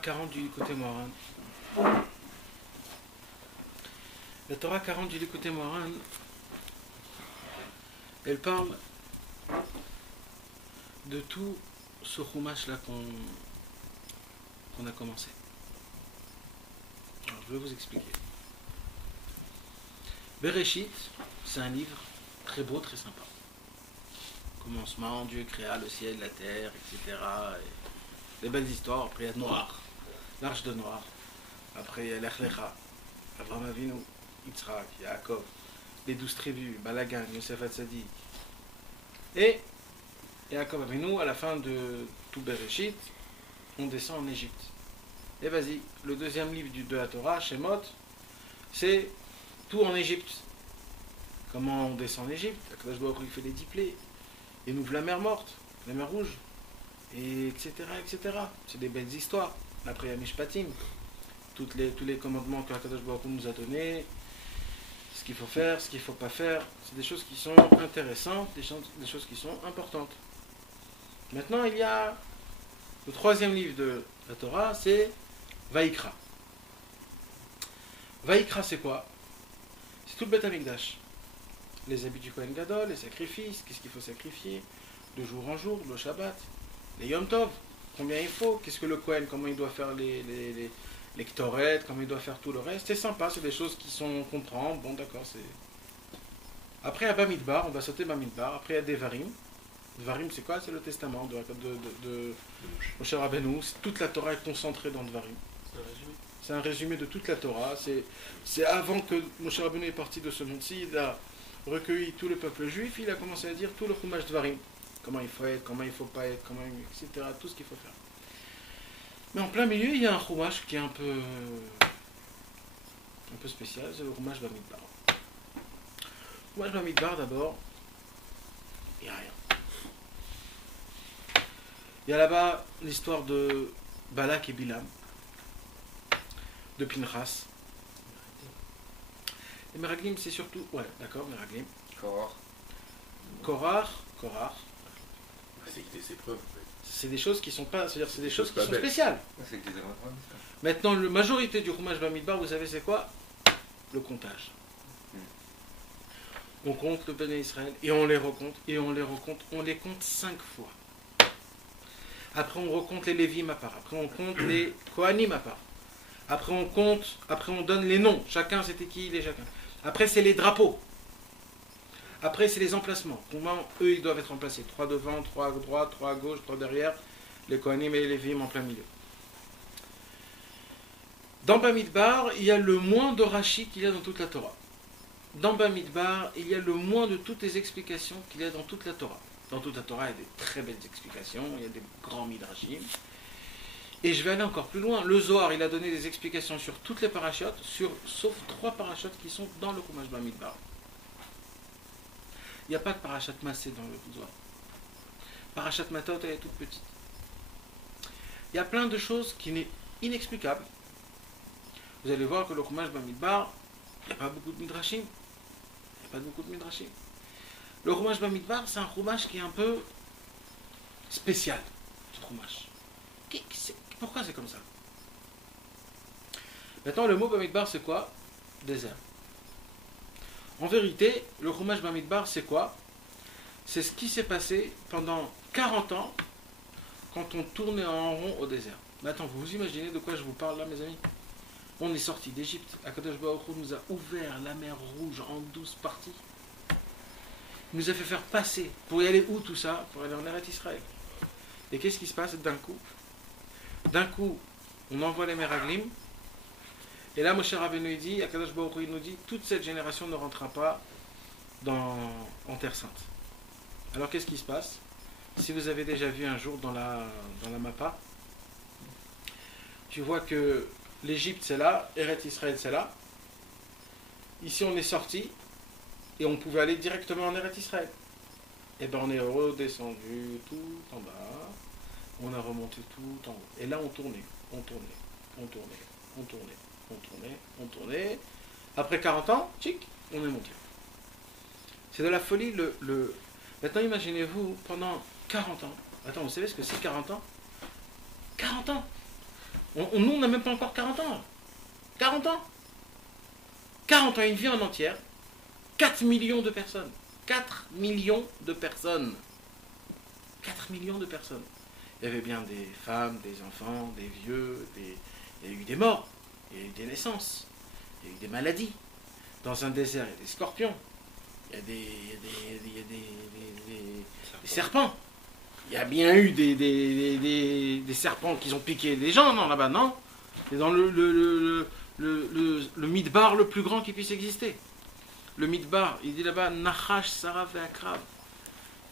40 du Likutei Moharan. La Torah 40 du Likutei Moharan, elle parle de tout ce chumash là qu'on a commencé. Alors, je vais vous expliquer. Bereshit, c'est un livre très beau, très sympa. Commencement, Dieu créa le ciel, la terre, etc. Et des belles histoires. Après, il y a Noir, l'arche de Noir. Après, il y a Lech Lecha, Avraham Avinu, Yitzhak, Yaakov, les 12 tribus, Balagan, Yosef Hatzadik. Et Yaakov Avinu, à la fin de tout Bereshit, on descend en Égypte. Et vas-y, le deuxième livre de la Torah, Shemot, c'est tout en Égypte. Comment on descend en Égypte? Akadosh Baruch Hu, il fait les 10 plaies. Il ouvre la mer morte, la mer rouge, et etc. etc. C'est des belles histoires. Après, il y a Mishpatim, tous les commandements que Akadosh Baruch Hu nous a donnés, ce qu'il faut faire, ce qu'il ne faut pas faire. C'est des choses qui sont intéressantes, des choses qui sont importantes. Maintenant, il y a le troisième livre de la Torah, c'est Vaïkra. Vaïkra, c'est quoi? C'est tout le Beth Amikdash. Les habits du Kohen Gadol, les sacrifices, qu'est-ce qu'il faut sacrifier, de jour en jour, le Shabbat, les Yom Tov, combien il faut, qu'est-ce que le Kohen, comment il doit faire les Ktoret, comment il doit faire tout le reste. C'est sympa, c'est des choses qui sont qu'on prend, bon d'accord, c'est... Après à Bamidbar, on va sauter Bamidbar, après il y a Devarim. Devarim c'est quoi? C'est le testament de Moshe Rabbeinu. Toute la Torah est concentrée dans Devarim. C'est un résumé de toute la Torah. C'est avant que Moshe Rabbeinu est parti de ce monde-ci, il a recueilli tout le peuple juif, il a commencé à dire tout le chumash Devarim. Comment il faut être, comment il ne faut pas être, comment, etc. Tout ce qu'il faut faire. Mais en plein milieu, il y a un chumash qui est un peu spécial, c'est le chumash Bamidbar. Le chumash Bamidbar, d'abord, il n'y a rien. Il y a là-bas l'histoire de Balak et Bilam, de Pinchas. Et Meraglim, c'est surtout... Ouais, d'accord, Meraglim. Korach. C'est des épreuves, en fait. C'est des choses qui sont pas... C'est-à-dire, c'est des choses qui sont spéciales. C'est des épreuves, ça. Maintenant, la majorité du chumash Bamidbar, vous savez c'est quoi? Le comptage. On compte le Béné Israël, et on les recompte, et on les recompte. On les compte 5 fois. Après, on recompte les Lévim à part. Après, on compte les Kohanim à part. Après, on compte, après, on donne les noms. Chacun, c'était qui, les chacun. Après, c'est les drapeaux. Après, c'est les emplacements. Comment eux, ils doivent être emplacés. 3 devant, 3 à droite, 3 à gauche, 3 derrière. Les Kohanim et les Lévim en plein milieu. Dans Bamidbar, il y a le moins de Rashi qu'il y a dans toute la Torah. Dans Bamidbar, il y a le moins de toutes les explications qu'il y a dans toute la Torah. Dans toute la Torah, il y a des très belles explications, il y a des grands midrashim. Et je vais aller encore plus loin. Le Zohar, il a donné des explications sur toutes les parachutes, sauf 3 parachutes qui sont dans le chumash Bamidbar. Il n'y a pas de parachat massé dans le Zohar. Parachat Matot, elle est toute petite. Il y a plein de choses qui sont inexplicables. Vous allez voir que le chumash Bamidbar, il n'y a pas beaucoup de midrashim. Le chumash Bamidbar, c'est un chumash qui est un peu spécial. Ce chumash. Pourquoi c'est comme ça? Maintenant, le mot Bamidbar, c'est quoi? Désert. En vérité, le chumash Bamidbar, c'est quoi? C'est ce qui s'est passé pendant 40 ans quand on tournait en rond au désert. Maintenant, vous imaginez de quoi je vous parle là, mes amis? On est sorti d'Égypte. Akadosh Baruch Hu nous a ouvert la mer Rouge en 12 parties. Il nous a fait faire passer. Pour y aller où tout ça? Pour aller en Eretz Israël. Et qu'est-ce qui se passe d'un coup? D'un coup, on envoie les Meraglim. Et là, Moshe Rabbeinu dit, Akadosh Baruch Hu nous dit, toute cette génération ne rentrera pas en Terre Sainte. Alors qu'est-ce qui se passe? Si vous avez déjà vu un jour dans la mappa, tu vois que l'Égypte c'est là, Eretz Israël c'est là. Ici on est sorti et on pouvait aller directement en Eretz Israël. Et bien on est redescendu tout en bas, on a remonté tout en haut. Et là on tournait. Après 40 ans, tchic, on est monté. C'est de la folie. Maintenant imaginez-vous pendant 40 ans. Attends, vous savez ce que c'est 40 ans? 40 ans! Nous, on n'a même pas encore 40 ans. 40 ans. 40 ans, une vie en entière. 4 millions de personnes. 4 millions de personnes. 4 millions de personnes. Il y avait bien des femmes, des enfants, des vieux, il y a eu des morts, il y a eu des naissances, il y a eu des maladies. Dans un désert, il y a des scorpions, il y a des serpents. Il y a bien eu des serpents qui ont piqué des gens, non, là-bas, non. C'est dans le midbar le plus grand qui puisse exister. Le midbar, il dit là-bas, Nachash, Saraf et Akrav.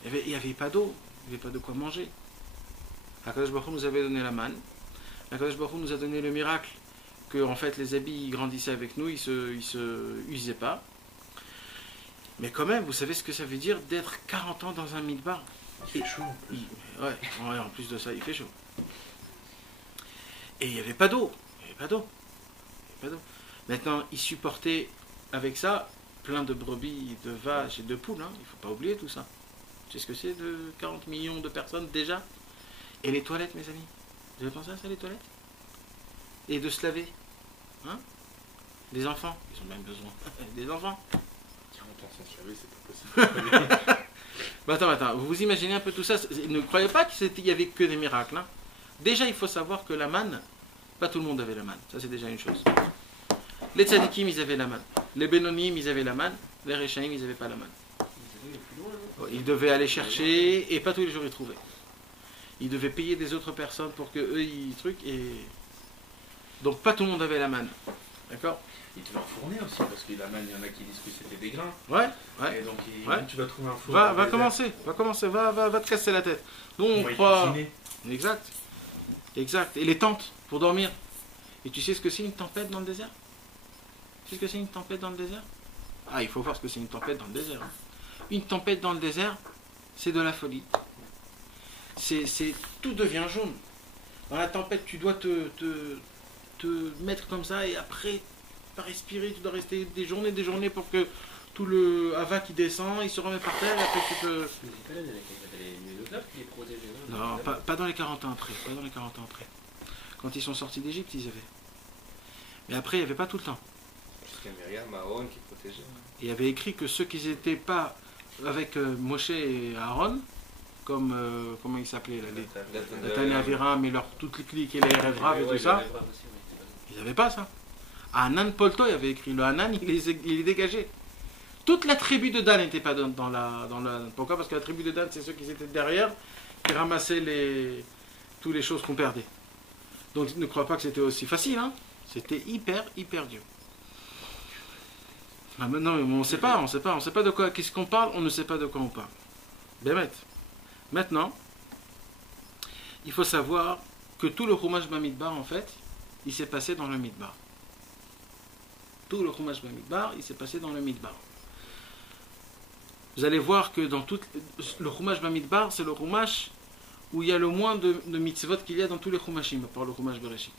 Il n'y avait pas d'eau, il n'y avait pas de quoi manger. Akadosh Baruch Hu nous avait donné la manne. Akadosh Baruch Hu nous a donné le miracle que en fait les habits grandissaient avec nous, ils se usaient pas. Mais quand même, vous savez ce que ça veut dire d'être 40 ans dans un midbar. Il fait chaud. Ouais, en plus de ça, il fait chaud. Et il n'y avait pas d'eau. Maintenant, ils supportaient avec ça plein de brebis, de vaches et de poules. Hein. Il ne faut pas oublier tout ça. Tu sais ce que c'est de 40 millions de personnes déjà? Et les toilettes, mes amis? Vous avez pensé à ça, les toilettes? Et de se laver? Hein? Les enfants, ils ont même besoin. Des enfants. 40 ans sans se laver, c'est pas possible. Attends, vous vous imaginez un peu tout ça? Ne croyez pas qu'il n'y avait que des miracles. Hein? Déjà, il faut savoir que la manne, pas tout le monde avait la manne. Ça, c'est déjà une chose. Les tzadikim, ils avaient la manne. Les bénonim, ils avaient la manne. Les réchaïm, ils n'avaient pas la manne. Ils devaient aller chercher, et pas tous les jours ils trouvaient. Ils devaient payer des autres personnes pour que eux ils truquent, et donc pas tout le monde avait la manne. D'accord? Ils devaient en fournir aussi, parce que la manne, il y en a qui disent que c'était des grains. Ouais. Et donc, tu vas trouver un four. Va commencer, va te casser la tête. Nous on croit. Exact. Et les tentes pour dormir. Et tu sais ce que c'est une tempête dans le désert? Tu sais ce que c'est une tempête dans le désert? Ah, il faut voir ce que c'est une tempête dans le désert. Hein. Une tempête dans le désert, c'est de la folie. Tout devient jaune. Dans la tempête, tu dois te mettre comme ça et après, pas respirer, tu dois rester des journées pour que tout le hava qui descend, il se remet par terre et après tu peux... Non, pas dans les 40 ans après. Quand ils sont sortis d'Égypte, ils avaient. Mais après, il n'y avait pas tout le temps. Jusqu'à Myriam, Aaron qui protégeait. Et il y avait écrit que ceux qui n'étaient pas avec Moshe et Aaron, comme comment ils s'appelaient là, les Datan et Aviram et toutes les cliques et les Revrav et tout ça, ils n'avaient pas ça. Hanan Polto, il avait écrit le Hanan, il est dégagé. Toute la tribu de Dan n'était pas dans la. Pourquoi? Parce que la tribu de Dan, c'est ceux qui étaient derrière, qui ramassaient toutes les choses qu'on perdait. Donc ne crois pas que c'était aussi facile, hein. C'était hyper dur. Ah, non, mais on ne sait pas de quoi, qu'est-ce qu'on parle, on ne sait pas de quoi on parle. Bémet. Maintenant, il faut savoir que tout le Chumash Bamidbar, en fait, il s'est passé dans le Midbar. Tout le Chumash Bamidbar, il s'est passé dans le Midbar. Vous allez voir que dans tout le Chumash Bamidbar, c'est le Chumash où il y a le moins de mitzvot qu'il y a dans tous les Chumashim, par le Chumash Bereshit.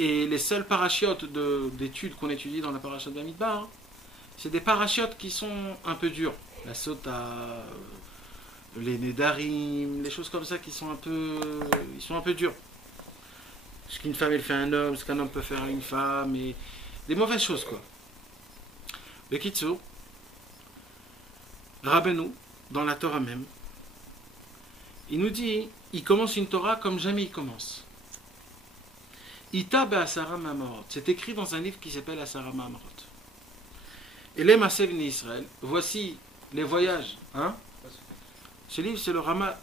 Et les seuls parachiotes d'études qu'on étudie dans la parachute Bamidbar, c'est des parachiotes qui sont un peu durs. La sota, les nedarim, les choses comme ça qui sont un peu durs. Ce qu'une femme elle fait à un homme, ce qu'un homme peut faire à une femme, et des mauvaises choses quoi. Bekitsu, Rabbeinu, dans la Torah même, il nous dit, il commence une Torah comme jamais il commence. Ita be'asara ma'amarot. C'est écrit dans un livre qui s'appelle Asara Ma'amarot. Et les Maaseh Israël, voici les voyages. Hein? Ce livre, c'est le Rama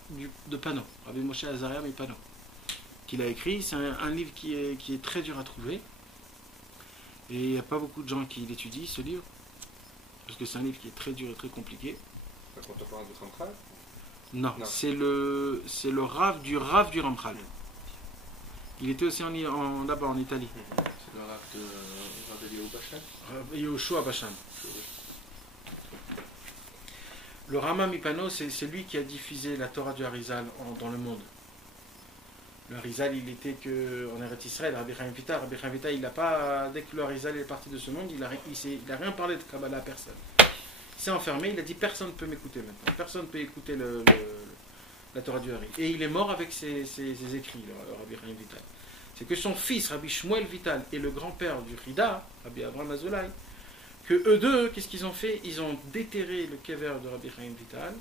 de Pano, Rabbi Moshe Azaria Pano, qu'il a écrit. C'est un livre qui est très dur à trouver. Et il n'y a pas beaucoup de gens qui l'étudient, ce livre. Parce que c'est un livre qui est très dur et très compliqué. C'est contemporain de Ramchal? Non. C'est le Rav du Ramchal. Il était aussi là-bas en Italie. C'est le Rav de Yehoshua Bashan. Yehoshua Bashan. Le Rama Mipano, c'est lui qui a diffusé la Torah du Harizal dans le monde. Le Harizal, il était en Eretz Israël, Rabbi Chaim Vital. Rabbi Chaim Vital, il n'a pas, dès que le Harizal est parti de ce monde, il n'a rien parlé de Kabbalah à personne. Il s'est enfermé, il a dit personne ne peut m'écouter maintenant. Personne ne peut écouter la Torah du Harizal. Et il est mort avec ses écrits, le Rabbi Chaim Vital. c'est que son fils, Rabbi Shmuel Vital, et le grand-père du Rida, Rabbi Abraham Azoulay, que eux deux, qu'est-ce qu'ils ont fait? Ils ont déterré le kever de Rabbi Chaim Vital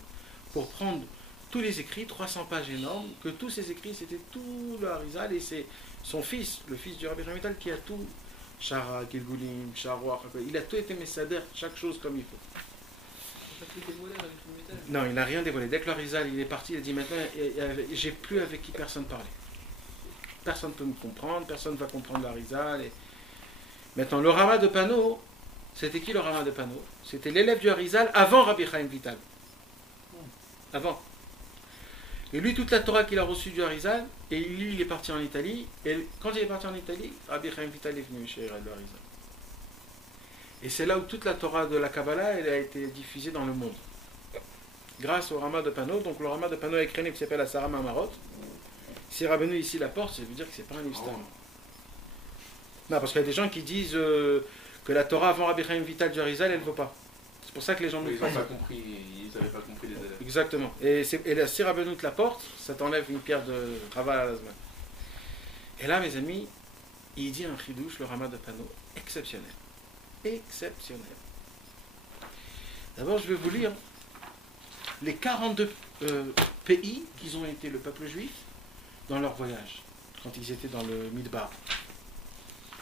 pour prendre tous les écrits, 300 pages énormes, que tous ces écrits, c'était tout le Harizal, et c'est son fils, le fils du Rabbi Chaim Vital, qui a tout, Shara, Gilgulim, Sharoach, il a tout été Messader, chaque chose comme il faut. Non, il n'a rien dévoilé. Dès que le Harizal il est parti, il a dit maintenant, j'ai plus avec qui personne parler. Personne ne peut me comprendre, personne ne va comprendre le Harizal. Et... Maintenant, le Rama de Pano, c'était qui le Rama de Pano? C'était l'élève du Harizal avant Rabbi Chaim Vital. Avant. Et lui, toute la Torah qu'il a reçue du Harizal, et lui, il est parti en Italie. Et quand il est parti en Italie, Rabbi Chaim Vital est venu chez le Harizal. Et c'est là où toute la Torah de la Kabbalah elle a été diffusée dans le monde. Grâce au Rama de Pano. Donc le Rama de Pano a écrit un livre qui s'appelle la Sarah Mamarot. Si Rabbeinu ici la porte, ça veut dire que c'est pas un livre stable. Non, parce qu'il y a des gens qui disent que la Torah avant Rabbi Chaim Vital du Harizal, elle ne vaut pas. C'est pour ça que les gens ils n'avaient pas compris les élèves. Exactement. Et si Rabbeinu te la porte, ça t'enlève une pierre de Raval à l'Azman. Et là, mes amis, il dit un chidouche, le Rama de Pano, exceptionnel. Exceptionnel. D'abord, je vais vous lire les 42 pays qu'ils ont été le peuple juif dans leur voyage, quand ils étaient dans le Midbar.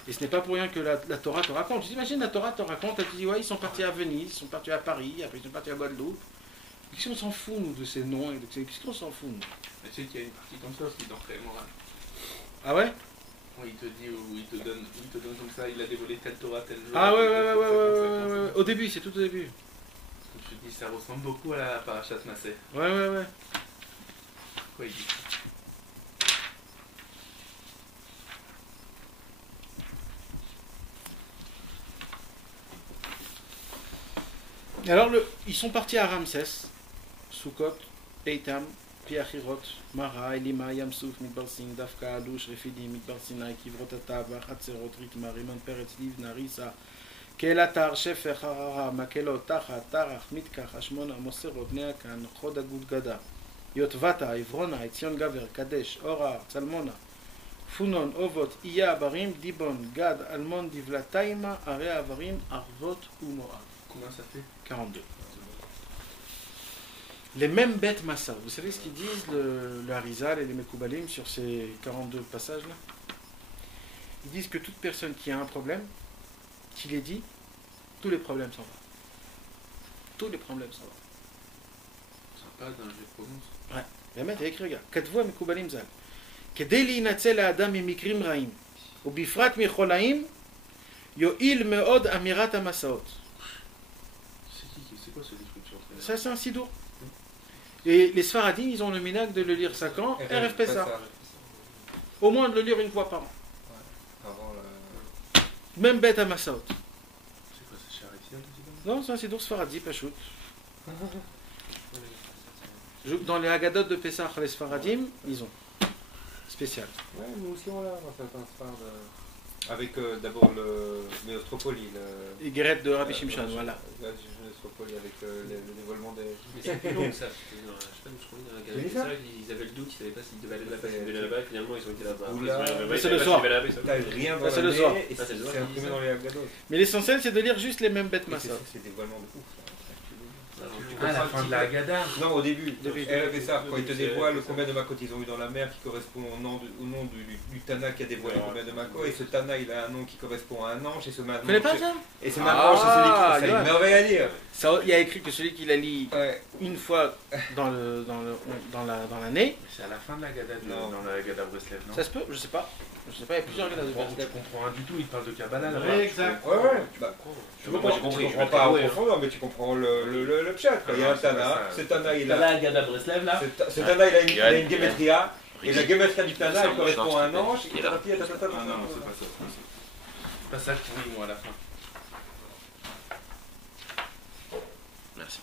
Et ce n'est pas pour rien que la Torah te raconte. J'imagine la Torah te raconte, elle te dit, ouais, ils sont partis à Venise, ils sont partis à Paris, après ils sont partis à Guadeloupe. Qu'est-ce qu'on s'en fout, nous, de ces noms? Qu'est-ce qu'on s'en fout, nous? Mais tu sais qu'il y a une partie comme ça, qui est dans Très Moral. Ah ouais? Où il te dit, où il te donne comme ça, il a dévoilé telle Torah, telle jour. Ah ouais. Au début, c'est tout au début. Je te dis, ça ressemble beaucoup à la Parashat Massé. Ouais. Quoi il dit? Alors, ils sont partis à Ramsès, Sukkot, Eitam, Piachirot, Mara, Elima, Yamsouf, Midbar Sin, Dafka, Alush, Refidim, Midbar Sinai, Kivrot Atava, Hatzerot, Ritma, Riman Peretz, Liv, Narisa, Kelatar, Shefer, Harara, Makelot, Tacha, Tarach, Mitkach, Hashmona, Moserot, Neakan, Choda Gudgada, Yotvata, Ivrona, Etzion Gaver, Kadesh, Orar, Tzalmona, Funon, Ovot, Iya, Barim, Dibon, Gad, Almon, Divlataima, Are Avarim, Arvot, Umoab. Combien ça fait? 42. Les mêmes bêtes Massa. Vous savez ce qu'ils disent, le Harizal et les Mekoubalim, sur ces 42 passages-là? Ils disent que toute personne qui a un problème, qui les dit, tous les problèmes s'en vont. Tous les problèmes s'en vont. Sympa dans le jeu de prononce. Ouais. La mère, il a écrit, regarde. Katvoa Mekoubalim Zal. Kedei li'inatzel ha'adam mimikrim ra'im. Ubifrat micholaim, yo'il me'od amirat ha'masaot. C'est quoi cette description? Ça, c'est un sidour. Et les Sfaradim, ils ont le minag de le lire 5 ans, RF Pessah. Au moins de le lire une fois par an. Ouais. Avant le... Même bête à Massaot. C'est quoi, c'est Charity? Non, c'est un sidour Sfaradi, Pachout. Dans les Haggadot de Pessah, les Sfaradim, ils ont. Spécial. Ouais, nous aussi on l'a, on a fait un sphare avec d'abord le Méostropoli. Et Guérette de Rabbi Shimshon, voilà. Le Méostropoli avec le dévoilement des... Mais c'est plus long que ça. Je sais pas où je crois, dans la galerie, ils avaient le doute, ils savaient pas s'ils devaient aller là-bas, s'ils devaient aller là-bas, et finalement ils ont été là-bas. Mais c'est le soir. T'as rien dans c'est le l'année soir. et Ah, c'est le soir, c'est ils imprimé disent dans les Haggadot. Mais l'essentiel, c'est de lire juste les mêmes bêtes Et Massaot. c'est dévoilement de ouf. Ah, la fin de la Haggadah. Non, au début, Début. elle fait ça, quand ils te dévoilent combien de Makot ils ont eu dans la mer qui correspond au nom du Tana qui a dévoilé combien de Makot, et ce Tana il a un nom qui correspond à un ange, et ce même Vous connaissez pas ça? et ce même ange c'est celui qui fait ça, une merveille à lire. Ça, il y a écrit que celui qui la lit Ouais. une fois dans l'année, C'est à la fin de la Haggadah, Non. dans la Haggadah Breslev, non? ça se peut, je sais pas. Je sais pas, il y a plusieurs Haggadot de Bon, tu Breslev. comprends rien du tout, il parle de Kabbalah là-bas. Ouais, exact. Ouais, bah, tu comprends pas en profondeur, mais tu comprends le pchat. Il y a un Tana, ce Tana il a... La Haggadah Breslev là. Ce Tana il a une gématria, et la gématria du Tana elle correspond à un ange, et Ah non, c'est pas ça. C'est pas ça qui pourrit, moi, à la fin. Merci.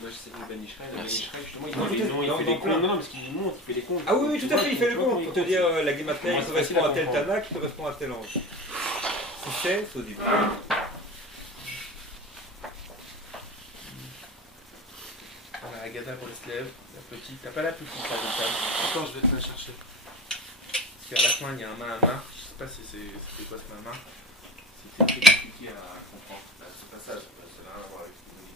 Moi je sais que Ben Ishraï, justement, Non, il fait les dans comptes. plein. Non, parce qu'il montre, il fait les comptes. Ah oui, tout à fait, il fait le compte pour te dire la gématria Moi, qui c'est correspond à facile à tel comprendre. Tana qui correspond à tel ange. Si c'est au début. La Haggadah Breslev, la petite. T'as pas la petite là, de table? Attends, je vais te la chercher. Puis à la fin, il y a un main à main. Je sais pas si c'était quoi ce main à main. C'était très compliqué à comprendre. Ce passage, ça n'a rien à voir avec ce que vous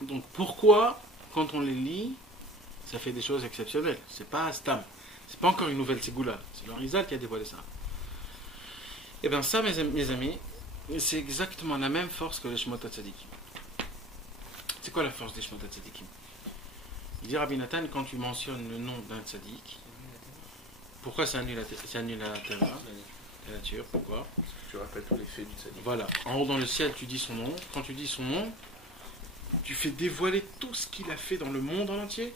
dites. Donc pourquoi, quand on les lit, ça fait des choses exceptionnelles? C'est pas Stam. C'est pas encore une nouvelle Ségoula. C'est l'Arizal qui a dévoilé ça. Et bien ça, mes amis, c'est exactement la même force que les Shemot HaTzadikim. C'est quoi la force des Shemot HaTzadikim? Il dit Rabbi Nathan, quand tu mentionnes le nom d'un tzaddik, pourquoi ça annule la nature? Pourquoi? Tu rappelles tous les faits du tzaddik. Voilà. En haut dans le ciel, tu dis son nom. Quand tu dis son nom, tu fais dévoiler tout ce qu'il a fait dans le monde en entier.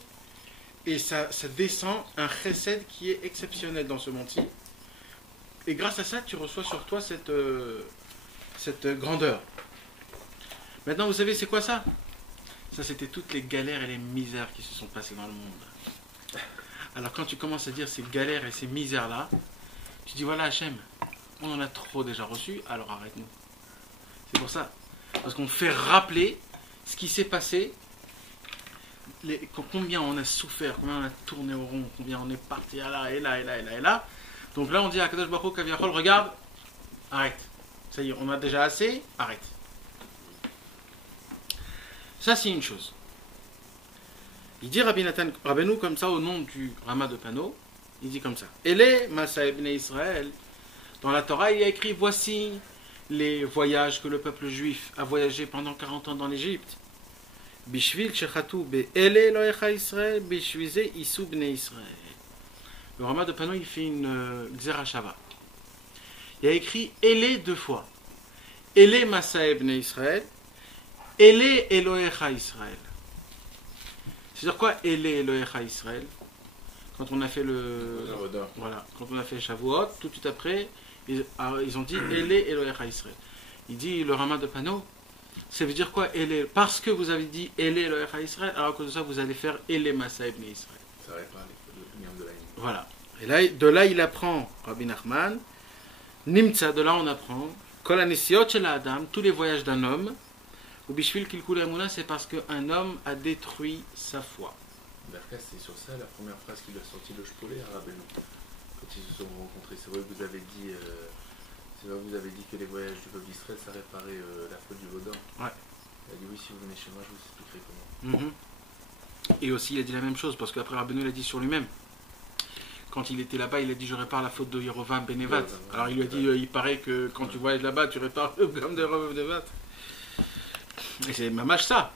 Et ça descend un chesed qui est exceptionnel dans ce monde-ci. Et grâce à ça, tu reçois sur toi cette grandeur. Maintenant, vous savez, c'est quoi ça? Ça, c'était toutes les galères et les misères qui se sont passées dans le monde. Alors, quand tu commences à dire ces galères et ces misères-là, tu dis, voilà, Hachem, on en a trop déjà reçu, alors arrête-nous. C'est pour ça. Parce qu'on fait rappeler ce qui s'est passé, combien on a souffert, combien on a tourné au rond, combien on est parti à là, et là, et là, et là, et là. Donc là, on dit à Kadosh Baruch Hu, Kaviachol, regarde, arrête. Ça y est, on a déjà assez, arrête. Ça, c'est une chose. Il dit Rabbi Nathan, Rabbeinu, comme ça, au nom du Rama de Pano, il dit comme ça. Ele Masa ibn Israël. Dans la Torah, il y a écrit, voici les voyages que le peuple juif a voyagé pendant 40 ans dans l'Égypte. Bishvil shechatu be'ele Elohecha Israël, bishvize isu bnei Israël. Le Rama de Pano, il fait une Xerashava. Il y a écrit Ele 2 fois. Ele Masa ibn Israël. Ele Elohecha Israël. C'est-à-dire quoi Ele Elohecha Israël? Quand on a fait quand on a fait Shavuot, tout de suite après, ils ont dit Ele Elohecha Israël. Il dit le Rama de Pano, ça veut dire quoi Ele? Parce que vous avez dit Ele Elohecha Israël, alors que ça vous allez faire Ele Masa ibn Israël. Ça répare le lien de la ligne. Voilà. Et là, de là, il apprend Rabbi Nachman. Nimtza, de là on apprend Kol hanesiot shel ha'adam, tous les voyages d'un homme. Ou bishvil kilkul emuna, c'est parce qu'un homme a détruit sa foi. Berka, c'est sur ça la première phrase qu'il a sorti de Shpolé à Rabbeinu. Quand ils se sont rencontrés, c'est vrai que vous avez dit, que les voyages du peuple d'Israël, ça réparait la faute du Vaudin. Ouais. Il a dit oui, si vous venez chez moi, je vous expliquerai comment. Et aussi, il a dit la même chose, parce qu'après Rabbeinu l'a dit sur lui-même. Quand il était là-bas, il a dit je répare la faute de Yerovam ben Nevat. Alors il lui a dit il paraît que quand tu voyages là-bas, tu répares le gamme de Yerovam ben Nevat. Et c'est mamash ça.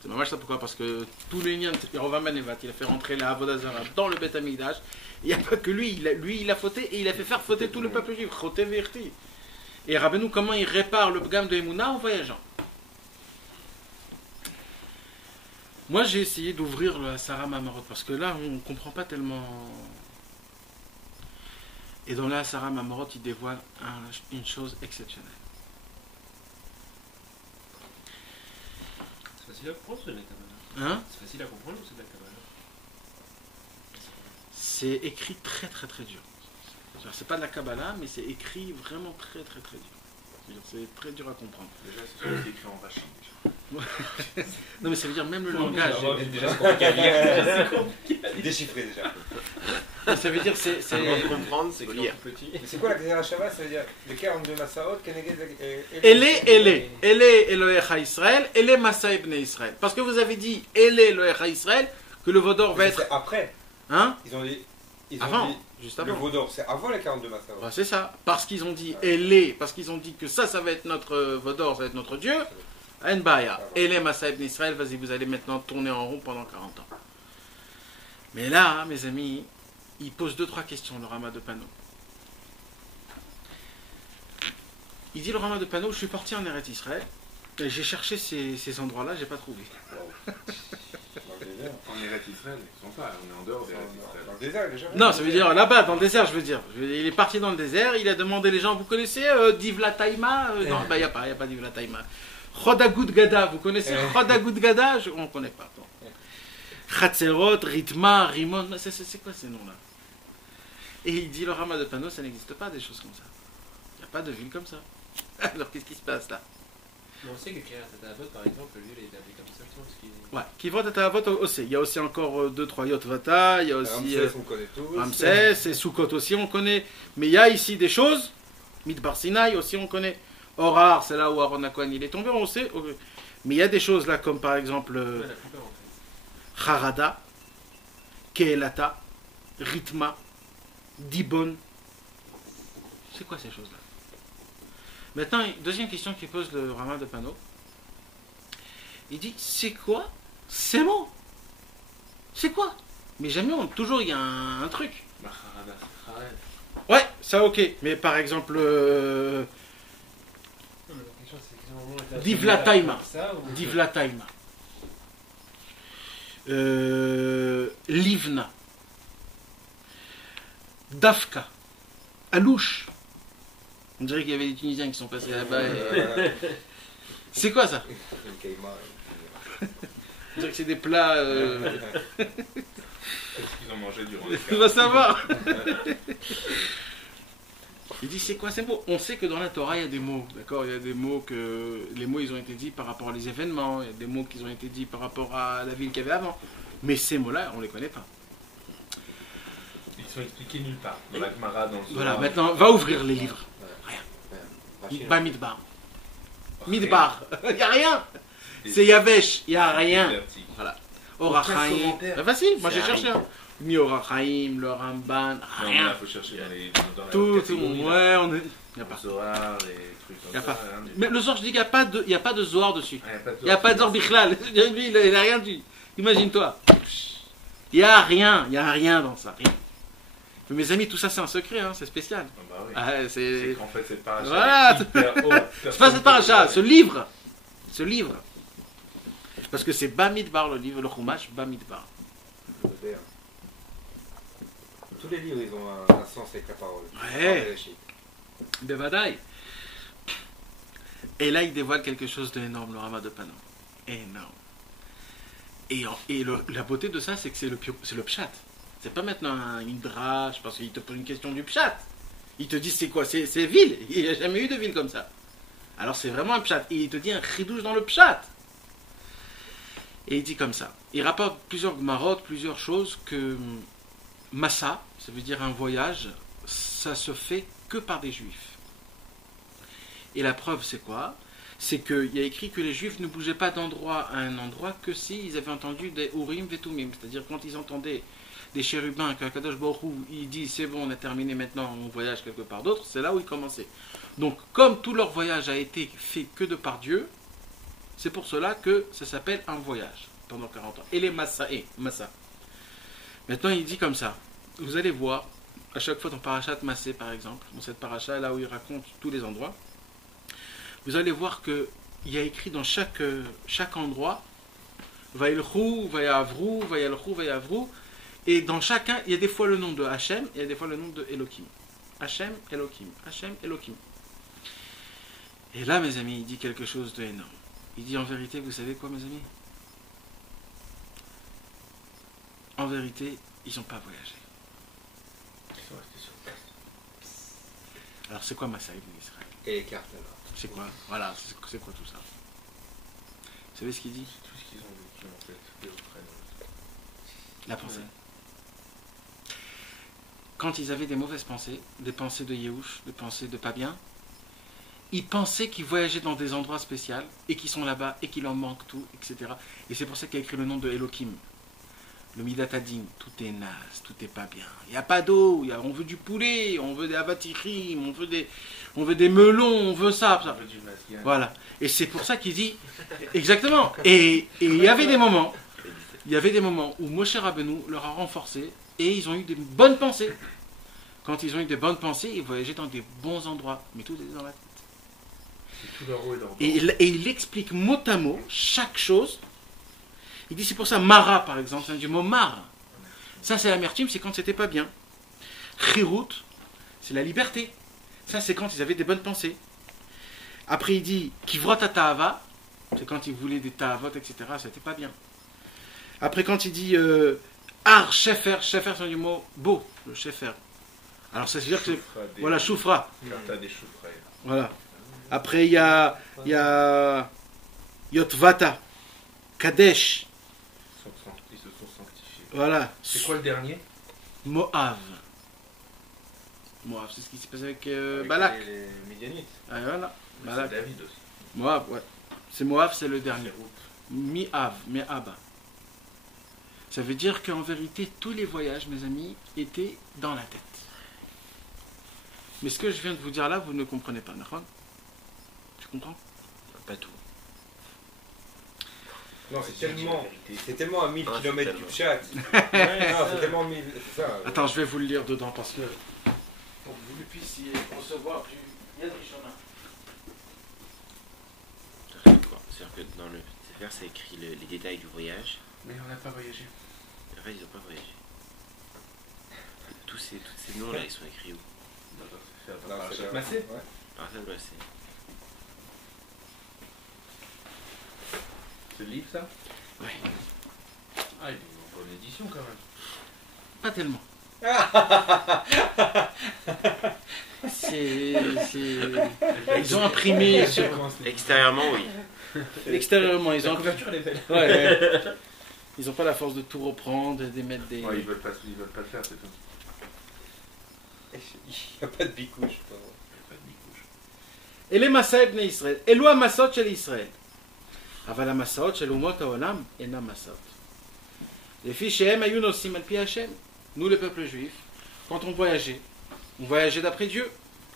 C'est mamash ça, pourquoi? Parce que tous les liens de Yerovam ben Nevat, il a fait rentrer la Avodah Zarah dans le Beth Amikdash. Il n'y a pas que lui, il a fauté et il a fait faire fauter tout le peuple juif. Choté verti. Et Rabbeinu, comment il répare le gamme de Emouna en voyageant? Moi, j'ai essayé d'ouvrir le Hasaram Amarot parce que là, on ne comprend pas tellement. Et dans le Hasaram Amarot, il dévoile une chose exceptionnelle. C'est facile à comprendre, c'est de la Kabbalah. Hein? C'est facile à comprendre ou c'est de la Kabbalah? C'est écrit très très très dur. C'est pas de la Kabbalah, mais c'est écrit vraiment très très très dur. C'est très dur à comprendre. Déjà, c'est écrit en Rashi. Non, mais ça veut dire même le langage. Déjà, c'est compliqué à lire. Déchiffré déjà. Ça veut dire c'est. Comprendre, c'est lire. Mais c'est quoi la Xerashava? Ça veut dire les 42 Masaot, Keneged. Ele Elohecha Israël, Ele Masa ibn Israël. Parce que vous avez dit Ele Elohecha Israël, que le Vaudor va être. C'est après. Hein? Ils ont dit. Avant, juste avant. Le Vaudor, c'est avant les 42 Masaot. Bah, c'est ça. Parce qu'ils ont dit Ele, parce qu'ils ont dit que ça va être notre Vaudor, ça va être notre Dieu. Enbaya. Ele Masa ibn Israël, vas-y, vous allez maintenant tourner en rond pendant 40 ans. Mais là, mes amis, il pose 2-3 questions, le Rama de Pano. Il dit le Rama de Pano, je suis parti en Eretz Israël, et j'ai cherché ces endroits-là, j'ai pas trouvé. En Eretz Israël, ils sont pas, on est en dehors d'Eretz Israël. Dans le désert déjà. Non, ça veut dire là-bas, dans le désert, je veux dire. Il est parti dans le désert, il a demandé les gens, vous connaissez Divla Taïma? Non, il n'y a pas Divla Taïma. Chodagoud Gada, vous connaissez Chodagoud Gada? On ne connaît pas. Chatzerot, Ritma, Rimon, c'est quoi ces noms-là? Et il dit le Rama de Pano, ça n'existe pas des choses comme ça. Il n'y a pas de ville comme ça. Alors qu'est-ce qui se passe là? Mais on sait que Kiryat Avot, par exemple, lui, il est appelé comme ça, parce qu'il... Ouais, Kivrot Avot aussi. Il y a aussi encore 2-3 Yotvata, il y a aussi Ramsès, on connaît tous. Ramsès, et Sukkot aussi, on connaît. Mais il y a ici des choses, Midbar Sinaï aussi, on connaît. Horar, c'est là où Aaron Cohen il est tombé, on sait. Mais il y a des choses là, comme par exemple Ouais, la plupart, en fait. Harada, Keelata, Ritma, Dibon. C'est quoi ces choses-là? Maintenant, deuxième question qui pose le Rama de Pano. Il dit, c'est quoi ces mots? C'est quoi? Mais jamais, toujours il y a un truc. Ouais, ça ok. Mais par exemple, Divla Taima. Divla Taima. Livna. Dafka. Alouche. On dirait qu'il y avait des Tunisiens qui sont passés là-bas. C'est quoi ça? On dirait que c'est des plats. Est-ce qu'ils ont mangé durant les On va savoir. Il dit c'est quoi ces mots? On sait que dans la Torah il y a des mots, d'accord? Il y a des mots que les mots ils ont été dits par rapport à les événements, il y a des mots qui ont été dits par rapport à la ville qu'il y avait avant. Mais ces mots-là, on les connaît pas. Ils sont expliqués nulle part. Dans la Gemara, dans le Zohar. Voilà, maintenant va ouvrir les livres. Rien. Ba Midbar. Midbar. Il n'y a rien. C'est Yavesh, il n'y a rien. Voilà. Orachaim. C'est facile, moi j'ai cherché. Ni Orachaim, le Ramban, rien. Il faut chercher dans les Tout, ouais, on est. Il n'y a pas. Zohar, les trucs comme Il y a ça. pas. Mais le Zohar, je dis qu'il n'y a pas de Zohar dessus. Ah, Il n'y a pas de Zohar Bichlal. Lui, il n'a rien dit. Imagine-toi. Il n'y a rien dans ça. Rien. Mais mes amis, tout ça c'est un secret, hein, c'est spécial. Ah bah oui. Ah, C'est qu'en fait, c'est pas un Voilà. C'est pas cette paracha, ce livre. Parce que c'est Bamidbar, le livre, le Chumash, Bamidbar. Tous les livres, ils ont un sens avec la parole. Ouais. Bevadaï. Et là, il dévoile quelque chose d'énorme, le Rama de Panan. Énorme. Et la beauté de ça, c'est que c'est le pshat. C'est pas maintenant une drache, parce qu'il te pose une question du pshat. Il te dit c'est quoi? C'est ville. Il n'y a jamais eu de ville comme ça. Alors c'est vraiment un pshat. Et il te dit un chidouche dans le pshat. Et il dit comme ça. Il rapporte plusieurs marottes, plusieurs choses que Massa, ça veut dire un voyage, ça se fait que par des juifs. Et la preuve c'est quoi? C'est qu'il y a écrit que les juifs ne bougeaient pas d'endroit à un endroit que s'ils avaient entendu des Urim Vetumim. C'est-à-dire quand ils entendaient des chérubins, qu'Akadosh Baruch Hu, il dit c'est bon, on a terminé maintenant, on voyage quelque part d'autre, c'est là où ils commençaient. Donc comme tout leur voyage a été fait que de par Dieu, c'est pour cela que ça s'appelle un voyage pendant 40 ans. Et les Massa. Maintenant il dit comme ça, vous allez voir, à chaque fois dans Parashat Massé par exemple, dans cette paracha là où il raconte tous les endroits, vous allez voir qu'il y a écrit dans chaque endroit Vailchou, Vayavru, Vailchou, Vayavru. Et dans chacun, il y a des fois le nom de Hachem et il y a des fois le nom de Elohim. Hachem, Elohim. Hachem, Elohim. Et là, mes amis, il dit quelque chose d'énorme. Il dit en vérité, vous savez quoi, mes amis? En vérité, ils n'ont pas voyagé. Ils sont restés sur place. Alors, c'est quoi Massa ibn Israël? Et les cartes alors. C'est quoi? Voilà, c'est quoi tout ça? Vous savez ce qu'il dit? C'est tout ce qu'ils ont vécu en fait. Et auprès de... La pensée. Quand ils avaient des mauvaises pensées, des pensées de Yehush, des pensées de pas bien, ils pensaient qu'ils voyageaient dans des endroits spéciaux et qu'ils sont là-bas et qu'il leur manque tout, etc. Et c'est pour ça qu'il a écrit le nom de Elohim. Le Midatadin, tout est naze, tout est pas bien. Il n'y a pas d'eau, on veut du poulet, on veut des avatichim, on veut des melons, on veut ça. On veut du masquin. Voilà. Et c'est pour ça qu'il dit, exactement. Et il y avait des moments où Moshe Rabbeinu leur a renforcé et ils ont eu des bonnes pensées. Quand ils ont eu des bonnes pensées, ils voyageaient dans des bons endroits. Mais tout est dans la tête. C'est tout leur haut et leur bas. Et il explique mot à mot chaque chose. Il dit c'est pour ça, Mara par exemple, c'est du mot Mar. Ça c'est l'amertume, c'est quand c'était pas bien. Chirut, c'est la liberté. Ça c'est quand ils avaient des bonnes pensées. Après il dit Kivrot Ta'ava, c'est quand ils voulaient des ta'avot, etc. C'était pas bien. Après quand il dit Ar Shefer, Shefer c'est du mot beau, le Shefer. Alors ça veut dire que c'est. Voilà, Choufra. Quand t'as des choufrères. Voilà. Après, il y a Yotvata, Kadesh. Ils se sont sanctifiés. Voilà. C'est quoi le dernier? Moav. Moav, c'est ce qui s'est passé avec Avec Balak. les Midianites. Ah, voilà. Mais Balak. c'est David aussi. Moav, ouais. C'est Moav, c'est le dernier. C'est Ruth. Mi-Av, Mi-Ab. Ça veut dire qu'en vérité, tous les voyages, mes amis, étaient dans la tête. Mais ce que je viens de vous dire là, vous ne comprenez pas, d'accord? Tu comprends? Pas tout. Non, c'est tellement à 1000 Ah, km c'est du chat. Ouais, non, c'est tellement 1000. C'est ça. Attends, je vais vous le lire dedans parce que pour que vous puissiez recevoir du Yad Rishona. C'est-à-dire que dans le Sefer, ça écrit les détails du voyage. Mais on n'a pas voyagé. En fait, ils n'ont pas voyagé. Tous ces noms-là, ils sont écrits où? Non, c'est Massé. Ouais. Alors ça, c'est... Ce livre, ça? Ouais. Ah, il est en bonne édition quand même. Pas tellement. Ils ont imprimé sur Extérieurement, oui. extérieurement, ils La ont couverture, elle est belle. ouais. Ils n'ont pas la force de tout reprendre, d'émettre des. Ouais, ils veulent pas le faire, c'est tout. Il n'y a pas de bicouche. Il n'y a pas de bicouche. אלה מסעי בני ישראל, אלו המסעות של ישראל. אבל המסעות של אומות העולם אינם מסעות. לפי שהם היו נוסעים על פי השם. Nous, le peuple juif, quand on voyageait d'après Dieu.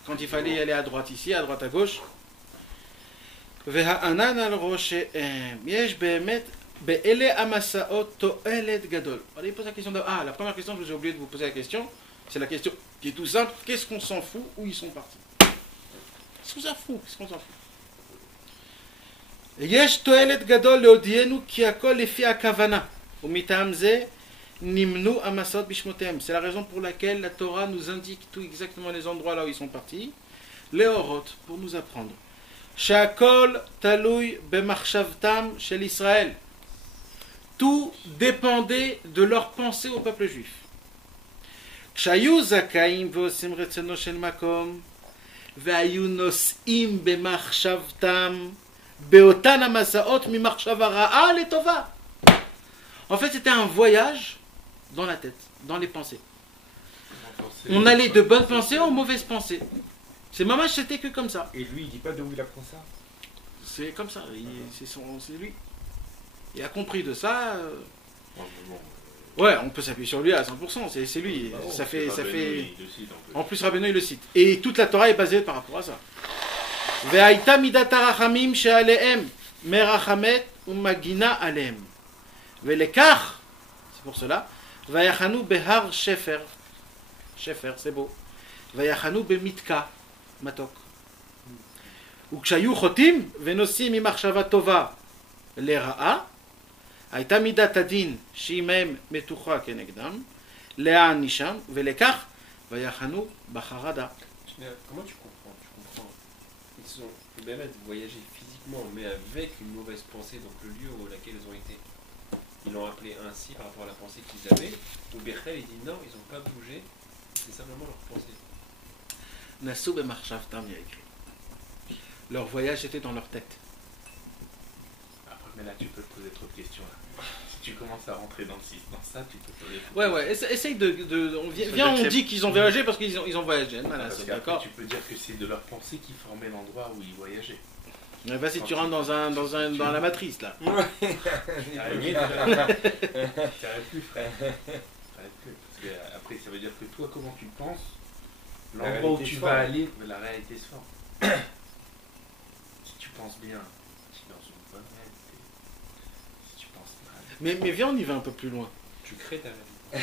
Quand il fallait aller à droite ici, à droite à gauche. והענן על ראשיהם, יש באמת באלה המסעות תועלת גדול. Allez, pose la question de... Ah, la première question, je vous ai oublié de vous poser la question. C'est la question qui est tout simple. Qu'est-ce qu'on s'en fout où ils sont partis? Qu'est-ce qu'on s'en fout? Qu'est-ce qu'on s'en fout? יש תועלת גדול להודיענו כי הכל לפי הכוונה ומטעם זה נמנו המסעות בשמותיהם. C'est la raison pour laquelle la Torah nous indique tout exactement les endroits là où ils sont partis. Les Horot, pour nous apprendre. שהכל תלוי במחשבתם של ישראל. Tout dépendait de leur pensée au peuple juif. כשהיו זכאים ועושים רצונו של מקום והיו נוסעים במחשבתם באותן המסעות ממחשבה רעה לטובה. En fait, c'était un voyage dans la tête, dans les pensées. On allait de bonnes pensées aux mauvaises pensées. C'est mamash, c'était que comme ça. Et lui, il dit pas d'où il apprend ça. C'est comme ça, c'est lui. Il a compris de ça. Ouais, on peut s'appuyer sur lui à 100%, c'est lui. Bah, ça fait. Le site, En plus, Rabbeinu il le cite. Et toute la Torah est basée par rapport à ça. והייתה מידת הרחמים שעליהם מרחמת ומגינה עליהם. ולכך, c'est pour cela, ויחנו בהר שפר, שפר, c'est beau, ויחנו במתקע, מתוק. וכשהיו חוטאים ונוסעים ממחשבה טובה לרעה, הייתה מידת הדין שעימהם מתוחה כנגדם, להענישם, ולכך ויחנו בחרדה. Comment tu comprends? Ils ont voyagé physiquement, mais avec une mauvaise pensée, donc le lieu où laquelle ils ont été. Ils l'ont appelé ainsi par rapport à la pensée qu'ils avaient. Ou Berchel, il dit non, ils n'ont pas bougé, c'est simplement leur pensée. Nassou b'marchavtam, il y a écrit. Leur voyage était dans leur tête. Après, mais là, tu peux te poser trop de questions. Là. Si tu commences à rentrer dans ça, tu peux te poser trop de Ouais, essaye on dit qu'ils ont voyagé parce qu'ils ont voyagé. Voilà, Parce c'est qu'après, d'accord. tu peux dire que c'est de leur pensée qui formait l'endroit où ils voyageaient. Mais vas-y, tu rentres dans la matrice là. T'arrêtes plus, frère. T'arrêtes plus. Parce que, après, ça veut dire que toi, comment tu penses, l'endroit où tu vas aller, la réalité se forme. Si tu penses bien, tu es dans une bonne réalité. Si tu penses mal. Mais viens, on y va un peu plus loin. Tu crées ta réalité.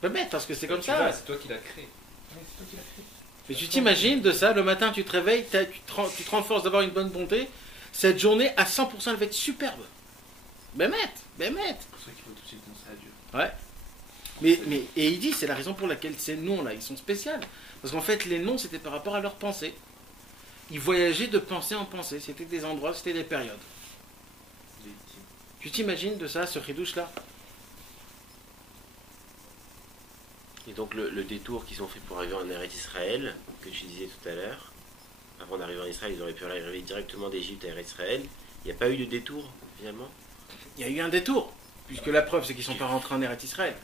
Pas bête, parce que c'est comme Tu ça. vois, c'est toi qui l'as créé. Ouais, c'est toi qui l'as fait. Mais tu t'imagines de ça, le matin tu te réveilles, tu te renforces d'avoir une bonne bonté, cette journée à 100% elle va être superbe. Bémet. C'est pour ça qu'il faut tout de suite penser à Dieu. Mais et il dit, c'est la raison pour laquelle ces noms-là, ils sont spéciaux. Parce qu'en fait, les noms, c'était par rapport à leur pensée. Ils voyageaient de pensée en pensée. C'était des endroits, c'était des périodes. Tu t'imagines de ça, ce ridouche-là? Et donc le détour qu'ils ont fait pour arriver en Eretz Israël, que tu disais tout à l'heure, Avant d'arriver en Israël, ils auraient pu arriver directement d'Égypte à Israël. Il n'y a pas eu de détour, finalement. Il y a eu un détour, puisque la preuve, c'est qu'ils ne sont pas rentrés en Eretz Israël.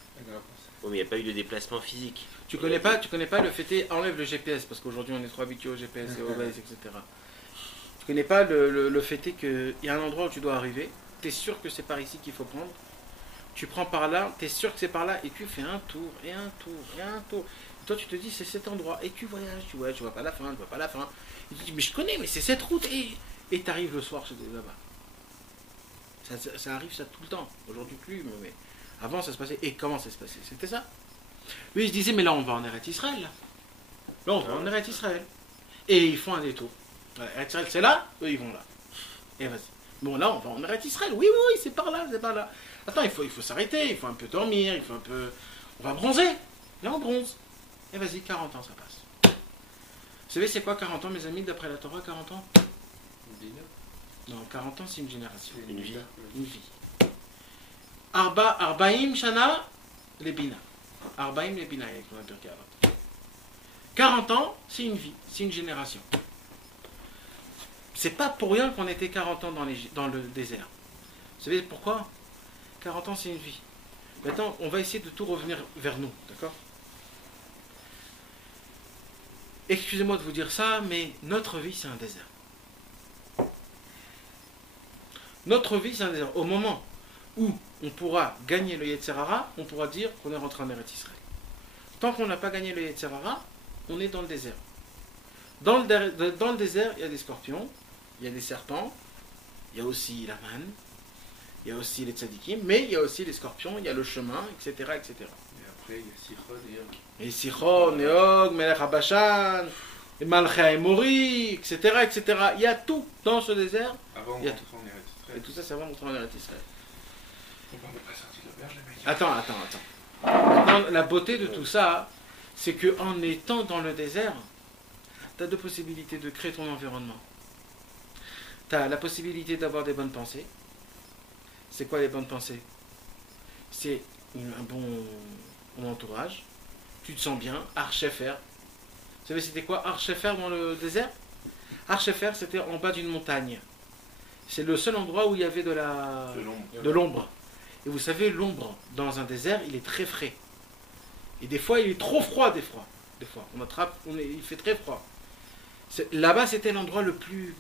Oh, mais il n'y a pas eu de déplacement physique. Tu connais pas le fait enlève le GPS, parce qu'aujourd'hui on est trop habitué au GPS et au Waze, etc. Tu connais pas le fait qu'il y a un endroit où tu dois arriver, tu es sûr que c'est par ici qu'il faut prendre, tu prends par là, tu es sûr que c'est par là, et tu fais un tour, et un tour, et un tour. Et toi tu te dis c'est cet endroit, et tu voyages, tu vois pas la fin, tu vois pas la fin. Et tu te dis mais je connais, mais c'est cette route, et tu arrives le soir là-bas. Ça arrive ça tout le temps, aujourd'hui plus, mais avant ça se passait. Et comment ça se passait? C'était ça. Lui, il se disait, mais là, on va en Eretz Israël. Là, on va en Eretz Israël. Et ils font un détour. Eretz Israël, c'est là, eux, ils vont là. Et vas-y. Bon, là, on va en Eretz Israël. Oui, c'est par là, c'est par là. Attends, il faut s'arrêter, il faut un peu dormir, il faut un peu... On va bronzer. Là, on bronze. Et vas-y, 40 ans, ça passe. Vous savez, c'est quoi 40 ans, mes amis, d'après la Torah, 40 ans? Non, 40 ans, c'est une génération. Une vie. Une vie. Arbaim Shana, les Bina. Arbaim les Bina, avec mon Pirkei Avot. 40 ans, c'est une vie, c'est une génération. C'est pas pour rien qu'on était 40 ans dans le désert. Vous savez pourquoi? 40 ans, c'est une vie. Maintenant, on va essayer de tout revenir vers nous, d'accord? Excusez-moi de vous dire ça, mais notre vie, c'est un désert. Notre vie, c'est un désert. Au moment où on pourra gagner le Yetzer Hara, on pourra dire qu'on est rentré en Eretz Israël. Tant qu'on n'a pas gagné le Yetzer Hara, on est dans le désert. Dans le désert, il y a des scorpions, il y a des serpents, il y a aussi la manne, il y a aussi les tzadikim, mais il y a aussi les scorpions, il y a le chemin, etc. etc. Et après, il y a Sichon et Og. Et Sichon, et Og, Melech Habashan, et Malchai Mori, etc., etc. Il y a tout dans ce désert. Avant, il y a on tout. rentre en Eretz Israël. Et tout ça, c'est avant d'entrer en Eretz Israël. On n'est pas sorti de l'auberge, les mecs. Attends. Maintenant, la beauté de tout ça, c'est qu'en étant dans le désert, tu as deux possibilités de créer ton environnement. Tu as la possibilité d'avoir des bonnes pensées. C'est quoi les bonnes pensées? C'est un bon entourage. Tu te sens bien. Archefer. Vous savez, c'était quoi Archefer dans le désert? Archefer, c'était en bas d'une montagne. C'est le seul endroit où il y avait de l'ombre. Et vous savez, l'ombre dans un désert, il est très frais. Et des fois, il est trop froid, des fois. Il fait très froid. Là-bas, c'était l'endroit le plus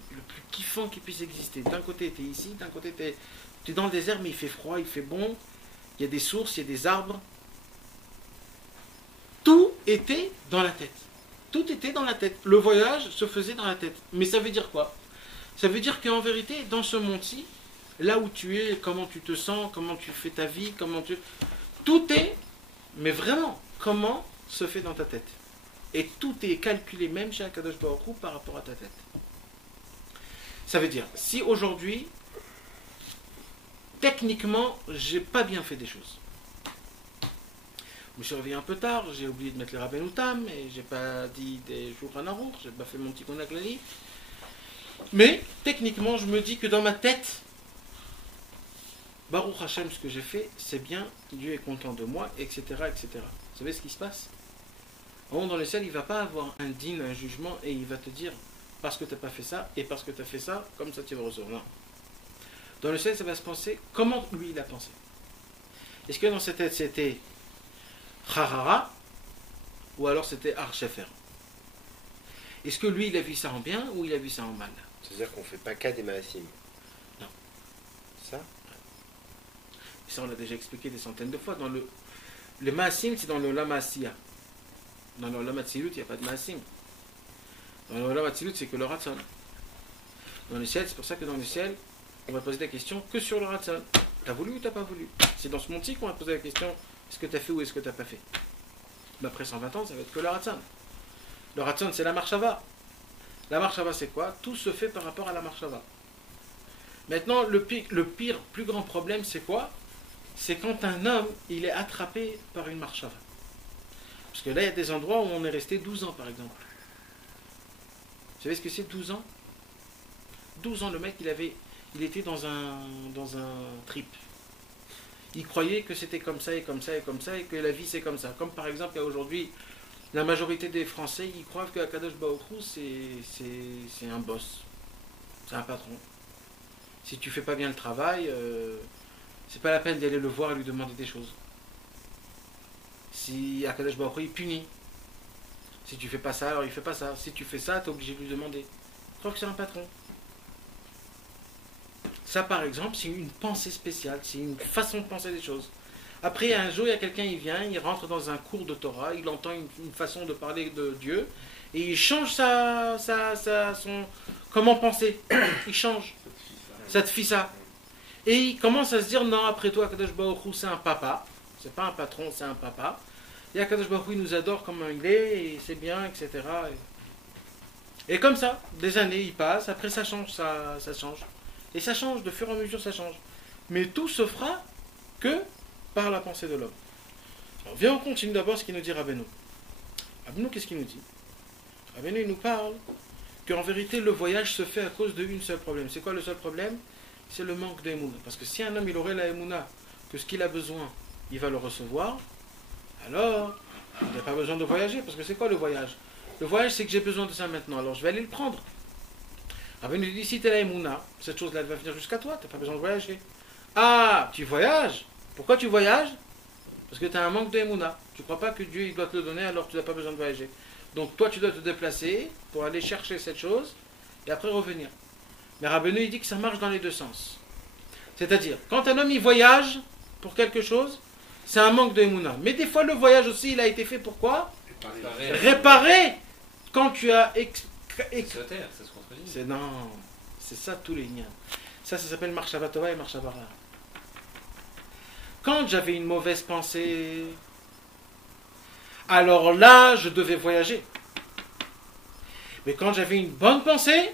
kiffant qui puisse exister. D'un côté, tu es ici, d'un côté, tu es dans le désert, mais il fait froid, il fait bon. Il y a des sources, il y a des arbres. Tout était dans la tête. Tout était dans la tête. Le voyage se faisait dans la tête. Mais ça veut dire quoi? Ça veut dire qu'en vérité, dans ce monde-ci, là où tu es, comment tu te sens, comment tu fais ta vie, tout est, mais vraiment, comment se fait dans ta tête. Et tout est calculé, même chez Akadosh Baruch Hu, par rapport à ta tête. Ça veut dire, si aujourd'hui, techniquement, j'ai pas bien fait des choses. Je me suis réveillé un peu tard, j'ai oublié de mettre les Rabbeinu Tam, et j'ai pas dit des jours à Narour, j'ai pas fait mon petit Konaklali. Mais, techniquement, je me dis que dans ma tête, Baruch Hashem, ce que j'ai fait, c'est bien, Dieu est content de moi, etc., etc. Vous savez ce qui se passe? En haut dans le ciel, il ne va pas avoir un dîne, un jugement, et il va te dire, parce que tu n'as pas fait ça, et parce que tu as fait ça, comme ça tu vas recevoir. Non. Dans le ciel, ça va se penser, comment lui il a pensé. Est-ce que dans sa tête, c'était Harara, ou alors c'était Archefer? Est-ce que lui, il a vu ça en bien, ou il a vu ça en mal? C'est-à-dire qu'on ne fait pas qu'à des maasim. Non. Ça? Ça, on l'a déjà expliqué des centaines de fois. Dans le maasim, c'est dans le Lamasia. Dans le Lamatsilut, il n'y a pas de maasim. Dans le Lamatsilut, c'est que le Ratzon. Dans le ciel, c'est pour ça que dans le ciel, on va poser la question que sur le Ratzon. T'as voulu ou t'as pas voulu? C'est dans ce monde-ci qu'on va poser la question, est-ce que t'as fait ou est-ce que t'as pas fait? Mais après 120 ans, ça va être que le Ratzon. Le Ratzon, c'est la Marshava. La Marshava, c'est quoi? Tout se fait par rapport à la Marshava. Maintenant, le pire, plus grand problème, c'est quoi? C'est quand un homme, il est attrapé par une Marshava. Parce que là, il y a des endroits où on est resté 12 ans, par exemple. Vous savez ce que c'est 12 ans? 12 ans, le mec, il était dans un trip. Il croyait que c'était comme ça et comme ça et comme ça et que la vie c'est comme ça. Comme par exemple, il y a aujourd'hui La majorité des Français, ils croient que Akadosh Baruch Hu, c'est un boss. C'est un patron. Si tu fais pas bien le travail, c'est pas la peine d'aller le voir et lui demander des choses. Si Akadosh Baruch Hu, il punit. Si tu fais pas ça, alors il fait pas ça. Si tu fais ça, tu es obligé de lui demander. Je crois que c'est un patron. Ça, par exemple, c'est une pensée spéciale. C'est une façon de penser des choses. Après, un jour, il y a quelqu'un, il vient, il rentre dans un cours de Torah, il entend une façon de parler de Dieu, et il change son comment penser. Il change. Ça te fit ça. Et il commence à se dire, non, après toi, Akadosh Baruch Hu, c'est un papa. C'est pas un patron, c'est un papa. Et Akadosh Baruch Hu, il nous adore comme il est, et c'est bien, etc. Et comme ça, des années, il passe, après ça change, ça change. Et ça change, de fur et à mesure, ça change. Mais tout se fera que par la pensée de l'homme. Alors, viens, on continue d'abord ce qu'il nous dit Rabbeinu. Rabbeinu, qu'est-ce qu'il nous dit? Rabbeinu, il nous parle qu'en vérité, le voyage se fait à cause d'un seul problème. C'est quoi le seul problème? C'est le manque d'émouna. Parce que si un homme, il aurait la émouna, que ce qu'il a besoin, il va le recevoir, alors, il n'a pas besoin de voyager. Parce que c'est quoi le voyage? Le voyage, c'est que j'ai besoin de ça maintenant, alors je vais aller le prendre. Rabbeinu dit, si tu as la émouna, cette chose-là, elle va venir jusqu'à toi, tu n'as pas besoin de voyager. Ah, tu voyages? Pourquoi tu voyages? Parce que tu as un manque d'émouna. Tu ne crois pas que Dieu il doit te le donner, alors tu n'as pas besoin de voyager. Donc toi, tu dois te déplacer pour aller chercher cette chose et après revenir. Mais Rabbeinu, il dit que ça marche dans les deux sens. C'est-à-dire, quand un homme il voyage pour quelque chose, c'est un manque d'émouna. Mais des fois, le voyage aussi, il a été fait pour quoi? Réparer. Quand tu as... Non, c'est ça tous les liens. Ça s'appelle Marshava Tova et Marshava Ra. Quand j'avais une mauvaise pensée, alors là, je devais voyager. Mais quand j'avais une bonne pensée,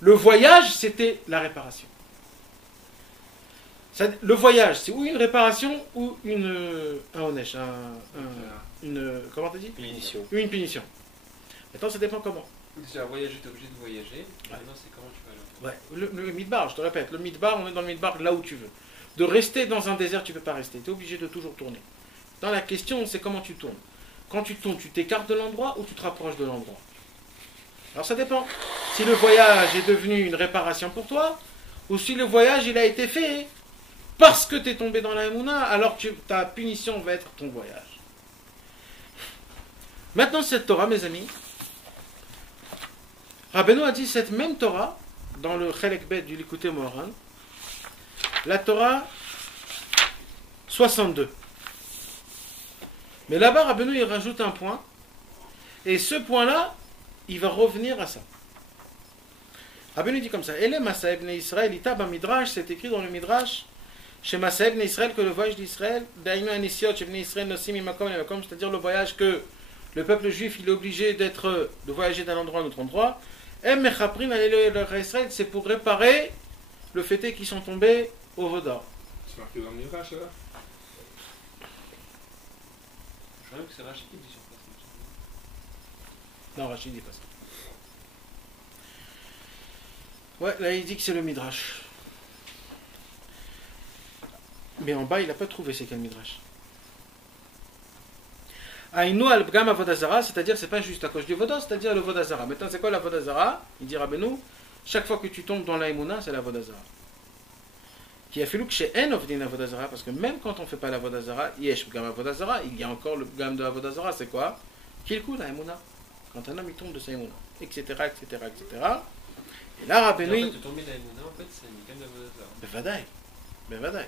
le voyage, c'était la réparation. Le voyage, c'est ou une réparation ou un onesh, comment t'as dit? Punition. Une punition. Maintenant, ça dépend comment. Déjà, voyager, tu es obligé de voyager. Maintenant, c'est comment tu vas aller. Ouais, le midbar, je te répète, le midbar, on est dans le midbar là où tu veux. De rester dans un désert, tu ne peux pas rester. Tu es obligé de toujours tourner. Dans la question, c'est comment tu tournes. Quand tu tournes, tu t'écartes de l'endroit ou tu te rapproches de l'endroit. Alors ça dépend. Si le voyage est devenu une réparation pour toi, ou si le voyage il a été fait parce que tu es tombé dans la Emouna, alors ta punition va être ton voyage. Maintenant, cette Torah, mes amis, Rabbeinu a dit cette même Torah, dans le Chelek Bet du Likutei Moharan, la Torah 62. Mais là-bas, Rabbeinu, il rajoute un point, et ce point-là, il va revenir à ça. Rabbeinu dit comme ça, Ele Masa ibn Israël, Itab Midrash, c'est écrit dans le Midrash, chez Masa ibn Israël, que le voyage d'Israël, Daïnu Anisiot, ibn Israël, Nosim Imakom, c'est-à-dire le voyage que le peuple juif, il est obligé de voyager d'un endroit à un autre endroit, c'est pour réparer le fait qu'ils sont tombés au Voda. C'est marqué dans le Midrash, là? Je crois que c'est Rachid qui dit sur place. Non, Rachid dit pas ça. Ouais, là il dit que c'est le Midrash. Mais en bas, il n'a pas trouvé c'est quel Midrash. Aïnou al-Bgam Avodazara, c'est-à-dire c'est pas juste à cause du Voda, c'est-à-dire le Vodazara. Maintenant, c'est quoi la Vodazara? Il dit Rabbeinu, chaque fois que tu tombes dans la Emouna, c'est la Vodazara. Qui a fait l'ouk chez En Ovdin Avodazara, parce que même quand on ne fait pas la Vodazara, Yesh Bgam Avodazara, il y a encore le Bgam de Avodazara, c'est quoi? Kilkou la Emouna. Quand un homme il tombe de sa Emouna, etc., etc., etc. Et là, Rabbeinu. En fait, tomber de la Emouna, en fait, c'est une Bgam d'Avodazara. Bevadaï. Bevadaï.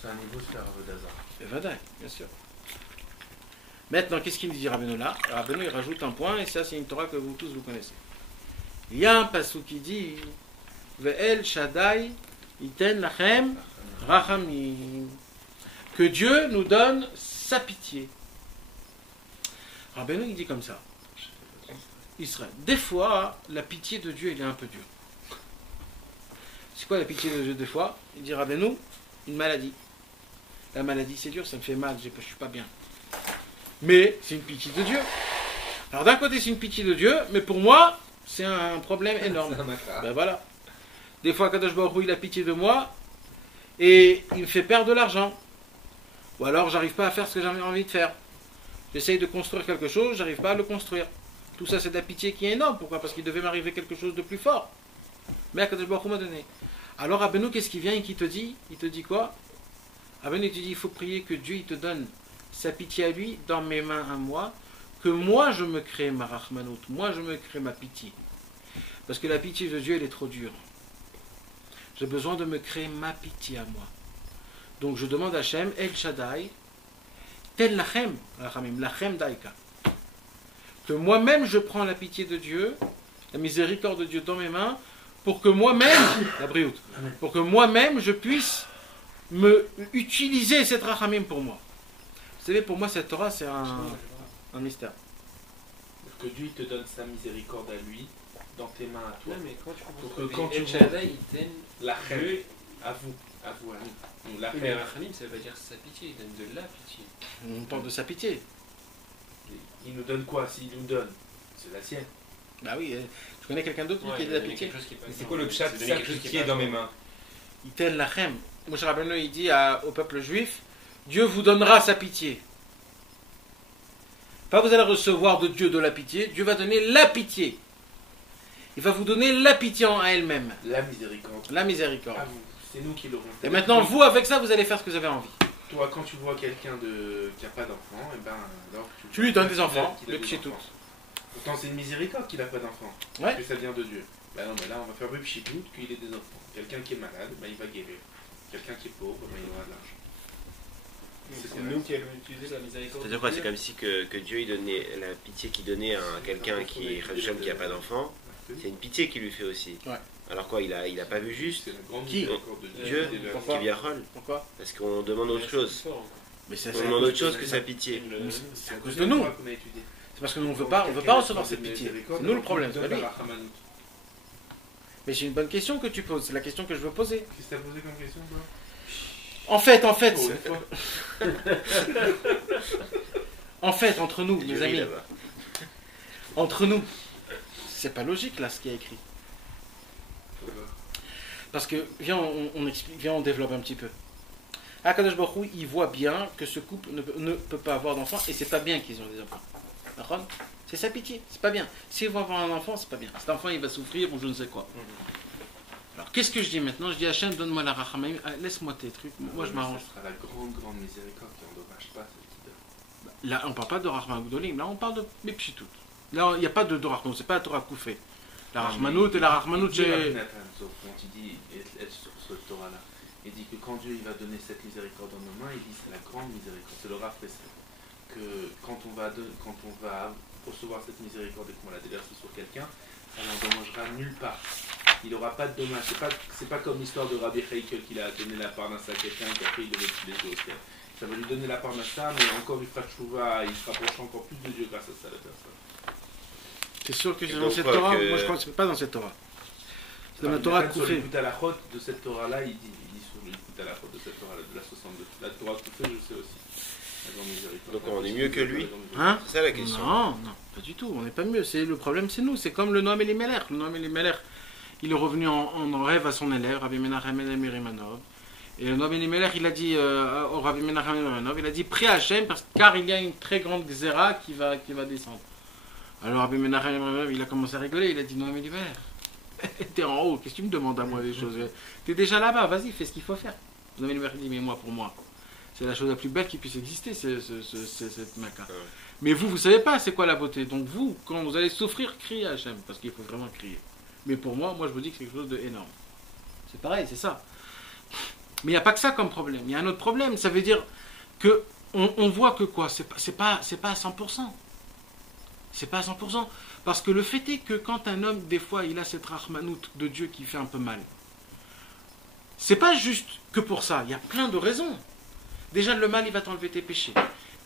C'est un niveau de faire Avodazara. Bevadaï, bien sûr. Maintenant, qu'est-ce qu'il dit Rabbeinu là? Rabbeinu il rajoute un point, et ça c'est une Torah que vous tous vous connaissez. Il y a un passage qui dit Ve'el Shaddai iten lachem rachamim, que Dieu nous donne sa pitié. Rabbeinu il dit comme ça. Israël. Des fois, la pitié de Dieu, il est un peu dure. C'est quoi la pitié de Dieu des fois? Il dit Rabbeinu, une maladie. La maladie c'est dur, ça me fait mal, je suis pas bien. Mais c'est une pitié de Dieu. Alors d'un côté c'est une pitié de Dieu, mais pour moi c'est un problème énorme. Ben voilà. Des fois Kadosh Baruch Hu il a pitié de moi et il me fait perdre de l'argent. Ou alors j'arrive pas à faire ce que j'ai envie de faire. J'essaye de construire quelque chose, j'arrive pas à le construire. Tout ça, c'est de la pitié qui est énorme. Pourquoi? Parce qu'il devait m'arriver quelque chose de plus fort. Mais Akadosh Baruch Hu m'a donné. Alors Rabbeinu, qu'est-ce qu'il vient et qui te dit? Il te dit quoi? Rabbeinu te dit, il faut prier que Dieu il te donne sa pitié à lui dans mes mains à moi, que moi je me crée ma rachmanout, moi je me crée ma pitié. Parce que la pitié de Dieu, elle est trop dure. J'ai besoin de me créer ma pitié à moi. Donc je demande à Hachem, El Shaddai, tel lachem, lachem daika. Que moi-même je prends la pitié de Dieu, la miséricorde de Dieu dans mes mains, pour que moi-même, la brioute, pour que moi-même je puisse me utiliser cette rachamim pour moi. Vous savez, pour moi cette Torah c'est un mystère. Que Dieu te donne sa miséricorde à lui, dans tes mains à toi. Ouais, mais quand tu Pour comprends que quand tu El Shaddai, il donne la Dieu. à vous, à nous. La Mais Rachamim, ça veut pas dire sa pitié, il donne de la pitié. On parle de sa pitié. il nous donne quoi? S'il nous donne, c'est la sienne. Bah oui, tu connais quelqu'un d'autre qui a de la pitié? C'est quoi le pshat? Sa pitié dans mes mains. Itel lachem. Moshe Rabbeinu il dit au peuple juif, Dieu vous donnera sa pitié. Pas vous allez recevoir de Dieu de la pitié, Dieu va donner la pitié. Il va vous donner la pitié en elle-même. La miséricorde. La miséricorde. À vous. C'est nous qui l'aurons. Et maintenant, vous, avec ça, vous allez faire ce que vous avez envie. Toi, quand tu vois quelqu'un qui n'a pas d'enfant, et ben, alors Tu lui donnes des enfants, qu'il a le des pchitout. enfants. Pourtant, c'est une miséricorde qu'il n'a pas d'enfant. Ouais. Parce que ça vient de Dieu. Ben non, mais là, on va faire le pchitout qu'il ait des enfants. Quelqu'un qui est malade, ben, il va guérir. Quelqu'un qui est pauvre, ben, il aura de l'argent. C'est nous qui allons utiliser la miséricorde. C'est-à-dire quoi? C'est comme si que Dieu il donnait la pitié qu'il donnait à quelqu'un qui n'a pas d'enfant. C'est une pitié qu'il lui fait aussi. Ouais. Alors quoi, il a pas vu juste? C'est la grande Qui? miséricorde de Dieu. Pourquoi? Qui vient rôle. Pourquoi? Parce qu'on demande autre chose. Mais c'est On demande autre chose que sa pitié. à cause de nous. C'est parce que nous, on veut pas recevoir cette pitié. C'est nous le problème, c'est pas lui. Mais c'est une bonne question que tu poses. C'est la question que je veux poser. Qu'est-ce que tu as posé comme question, toi? En fait, Pour une fois. en fait, entre nous, C'est mes du riz, amis, là-bas. entre nous, c'est pas logique là ce qui est écrit. Parce que, viens, on explique, viens, on développe un petit peu. Akadosh Baruch Hu, il voit bien que ce couple ne peut pas avoir d'enfants et c'est pas bien qu'ils ont des enfants. D'accord? C'est sa pitié, c'est pas bien. S'ils vont avoir un enfant, c'est pas bien. Cet enfant, il va souffrir ou je ne sais quoi. Alors, qu'est-ce que je dis maintenant? Je dis Hachem, donne-moi la rachamim, laisse-moi tes trucs, moi je m'arrange. Ce sera la grande miséricorde qui n'endommage pas celle qui donne. Là, on parle pas de Rachman Gdolim, là on parle de Mepchitout. Là, il n'y a pas de Rachman, c'est pas la Torah Koufé. La Rachmanout et la Rachmanout, j'ai. Quand il dit être sur ce Torah-là, il dit que quand Dieu il va donner cette miséricorde dans nos mains, il dit c'est la grande miséricorde, c'est le rafraîchissement. Que quand on va recevoir cette miséricorde et qu'on va la déverser sur quelqu'un, ça n'endommagera nulle part. Il n'aura pas de dommage. C'est pas comme l'histoire de Rabbi Heikel qu'il a donné la parnassa à quelqu'un et qu'après il devait tuer les autres. Ça va lui donner la parnassa, mais encore il fera tchouva, il se rapprochera encore plus de Dieu grâce à ça, la personne. C'est sûr que c'est Et dans donc, cette quoi, Torah? que- Moi je crois que c'est pas dans cette Torah. C'est dans la Alors, Torah sur Koufé. l'écoute à la chôte de cette Torah-là, il dit sur l'écoute à la chôte de cette Torah-là, de la 62. La Torah Koufé, je sais aussi. La grande miséricorde. Donc, on est mieux que lui. Hein? C'est ça la question. Non, pas du tout, on n'est pas mieux. Le problème c'est nous, c'est comme le Noam Elimelech. Le Noam Elimelech, il est revenu en rêve à son élève, Rabbi Menachem Elimelech. Et le Noam Elimelech, il a dit au Rabbi Menachem Elimelech, il a dit prie à Hachem car il y a une très grande xéra qui va descendre. Alors Rabbi Menachem Elimelech, il a commencé à rigoler, il a dit Noam Elimelech, t'es en haut, qu'est-ce que tu me demandes à moi des choses? T'es déjà là-bas, vas-y, fais ce qu'il faut faire. Noam Elimelech dit mais moi, pour moi, c'est la chose la plus belle qui puisse exister, c'est cette Mecca. Ouais. Mais vous savez pas c'est quoi la beauté. Donc vous, quand vous allez souffrir, criez à Hachem, parce qu'il faut vraiment crier. Mais pour moi, je vous dis que c'est quelque chose d'énorme. C'est pareil, c'est ça. Mais il n'y a pas que ça comme problème. Il y a un autre problème. Ça veut dire que on voit que quoi? C'est pas à 100%. C'est pas à 100%. Parce que le fait est que quand un homme, des fois, il a cette rachmanout de Dieu qui fait un peu mal, c'est pas juste que pour ça. Il y a plein de raisons. Déjà, le mal, il va t'enlever tes péchés.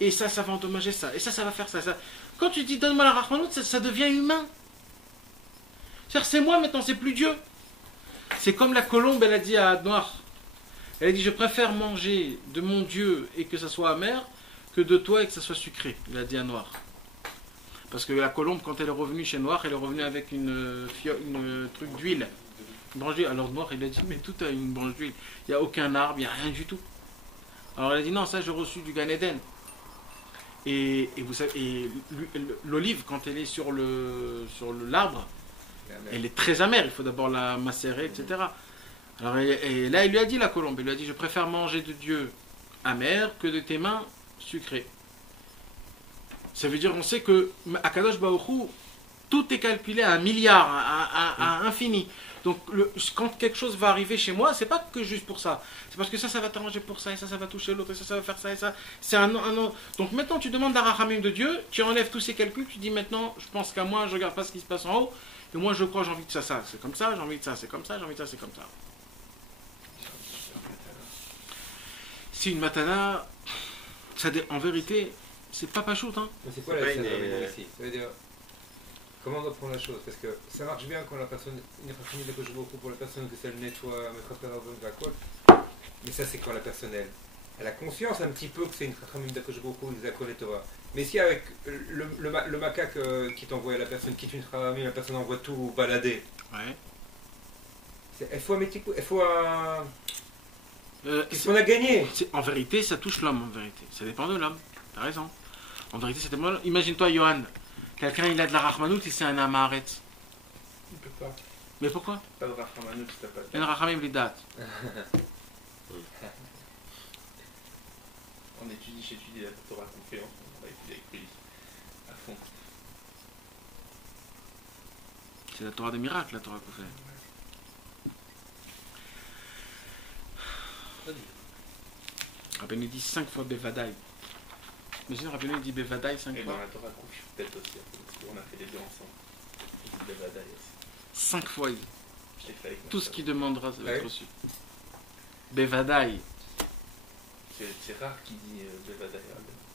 Et ça va endommager ça. Et ça va faire ça. Quand tu dis donne-moi la rachmanout, ça devient humain. C'est-à-dire, c'est moi maintenant, c'est plus Dieu. C'est comme la colombe, elle a dit à Noir. Elle a dit, je préfère manger de mon Dieu et que ça soit amer que de toi et que ça soit sucré. Il a dit à Noir. Parce que la colombe, quand elle est revenue chez Noir, elle est revenue avec une truc d'huile. Une branche d'huile. Alors Noir, il a dit, mais tout a une branche d'huile. Il n'y a aucun arbre, il n'y a rien du tout. Alors elle a dit, non, ça j'ai reçu du Gan Eden. Et vous savez, l'olive, quand elle est sur l'arbre, elle est très amère. Il faut d'abord la macérer, etc. Alors, et là, il lui a dit, la colombe, il lui a dit, je préfère manger de Dieu amer que de tes mains sucrées. Ça veut dire, on sait que à Kadosh Baruch Hu, tout est calculé à 1 milliard, à infini. Donc, quand quelque chose va arriver chez moi, c'est pas que juste pour ça. C'est parce que ça va t'arranger pour ça, et ça va toucher l'autre, et ça va faire ça, et ça. C'est un. Donc, maintenant, tu demandes la rachamim de Dieu, tu enlèves tous ces calculs, tu dis maintenant, je pense qu'à moi, je regarde pas ce qui se passe en haut, et moi, je crois, j'ai envie de ça, c'est comme ça, j'ai envie de ça, c'est comme ça, j'ai envie de ça, c'est comme ça. Si une matana, en vérité, c'est pas pachout, hein. Mais c'est quoi la scène ici? Ça veut dire, comment on doit prendre la chose? Parce que ça marche bien quand la personne, une rachamim de Kosh Baruch Hu pour la personne que ça le nettoie, mettre après la quoi. Mais ça, c'est quand la personne, elle a conscience un petit peu que c'est une rachamim de Kosh Baruch Hu, des Akol et Torah. Mais si avec le macaque qui t'envoie à la personne, qui est une rachamim, la personne envoie tout balader. Ouais. Il faut un métier, il faut un. Qu'est-ce qu'on a gagné? En vérité, ça touche l'homme, en vérité. Ça dépend de l'homme. T'as raison. En vérité, ça dépend de l'homme. Imagine-toi, Johan. Quelqu'un, il a de la rachmanout et c'est un amaret. Il peut pas. Mais pourquoi? Pas de rachmanout, t'as pas de. Il y a un rachamim blidat. On j'étudie la Torah conférence, on va étudier avec lui. À fond. C'est la Torah des miracles, la Torah qu'on fait. Rabbeinu dit 5 fois Bevadaï. Imagine Rabbeinu dit Bevadaï 5 Et fois. dans la Torah Kouf, peut-être aussi, parce qu'on a fait les deux ensemble. Il dit Bevadaï aussi. 5 fois, il dit. Je l'ai fait avec Tout ce qu'il demandera, ça va être Ouais. reçu. Bevadaï. C'est rare qu'il dit Bevadaï.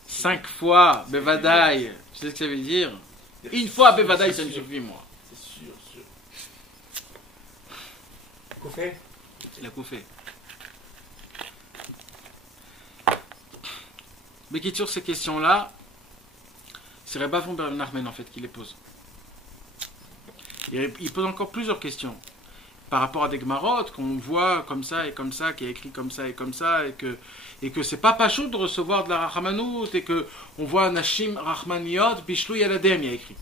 5 fois Bevadaï. Tu sais ce que ça veut dire? Une fois Bevadaï, ça me suffit, moi. C'est sûr, sûr. Qu'on fait? Il a couffé. Mais qui sur ces questions-là, c'est Rebbe von Ben Nachman en fait qui les pose. Il pose encore plusieurs questions par rapport à des Gemarot qu'on voit comme ça et comme ça, qui est écrit comme ça, et que c'est pas pachout de recevoir de la rachamanout, et que on voit Nashim Rachmaniot Bishlou Yaladem, il y a écrit.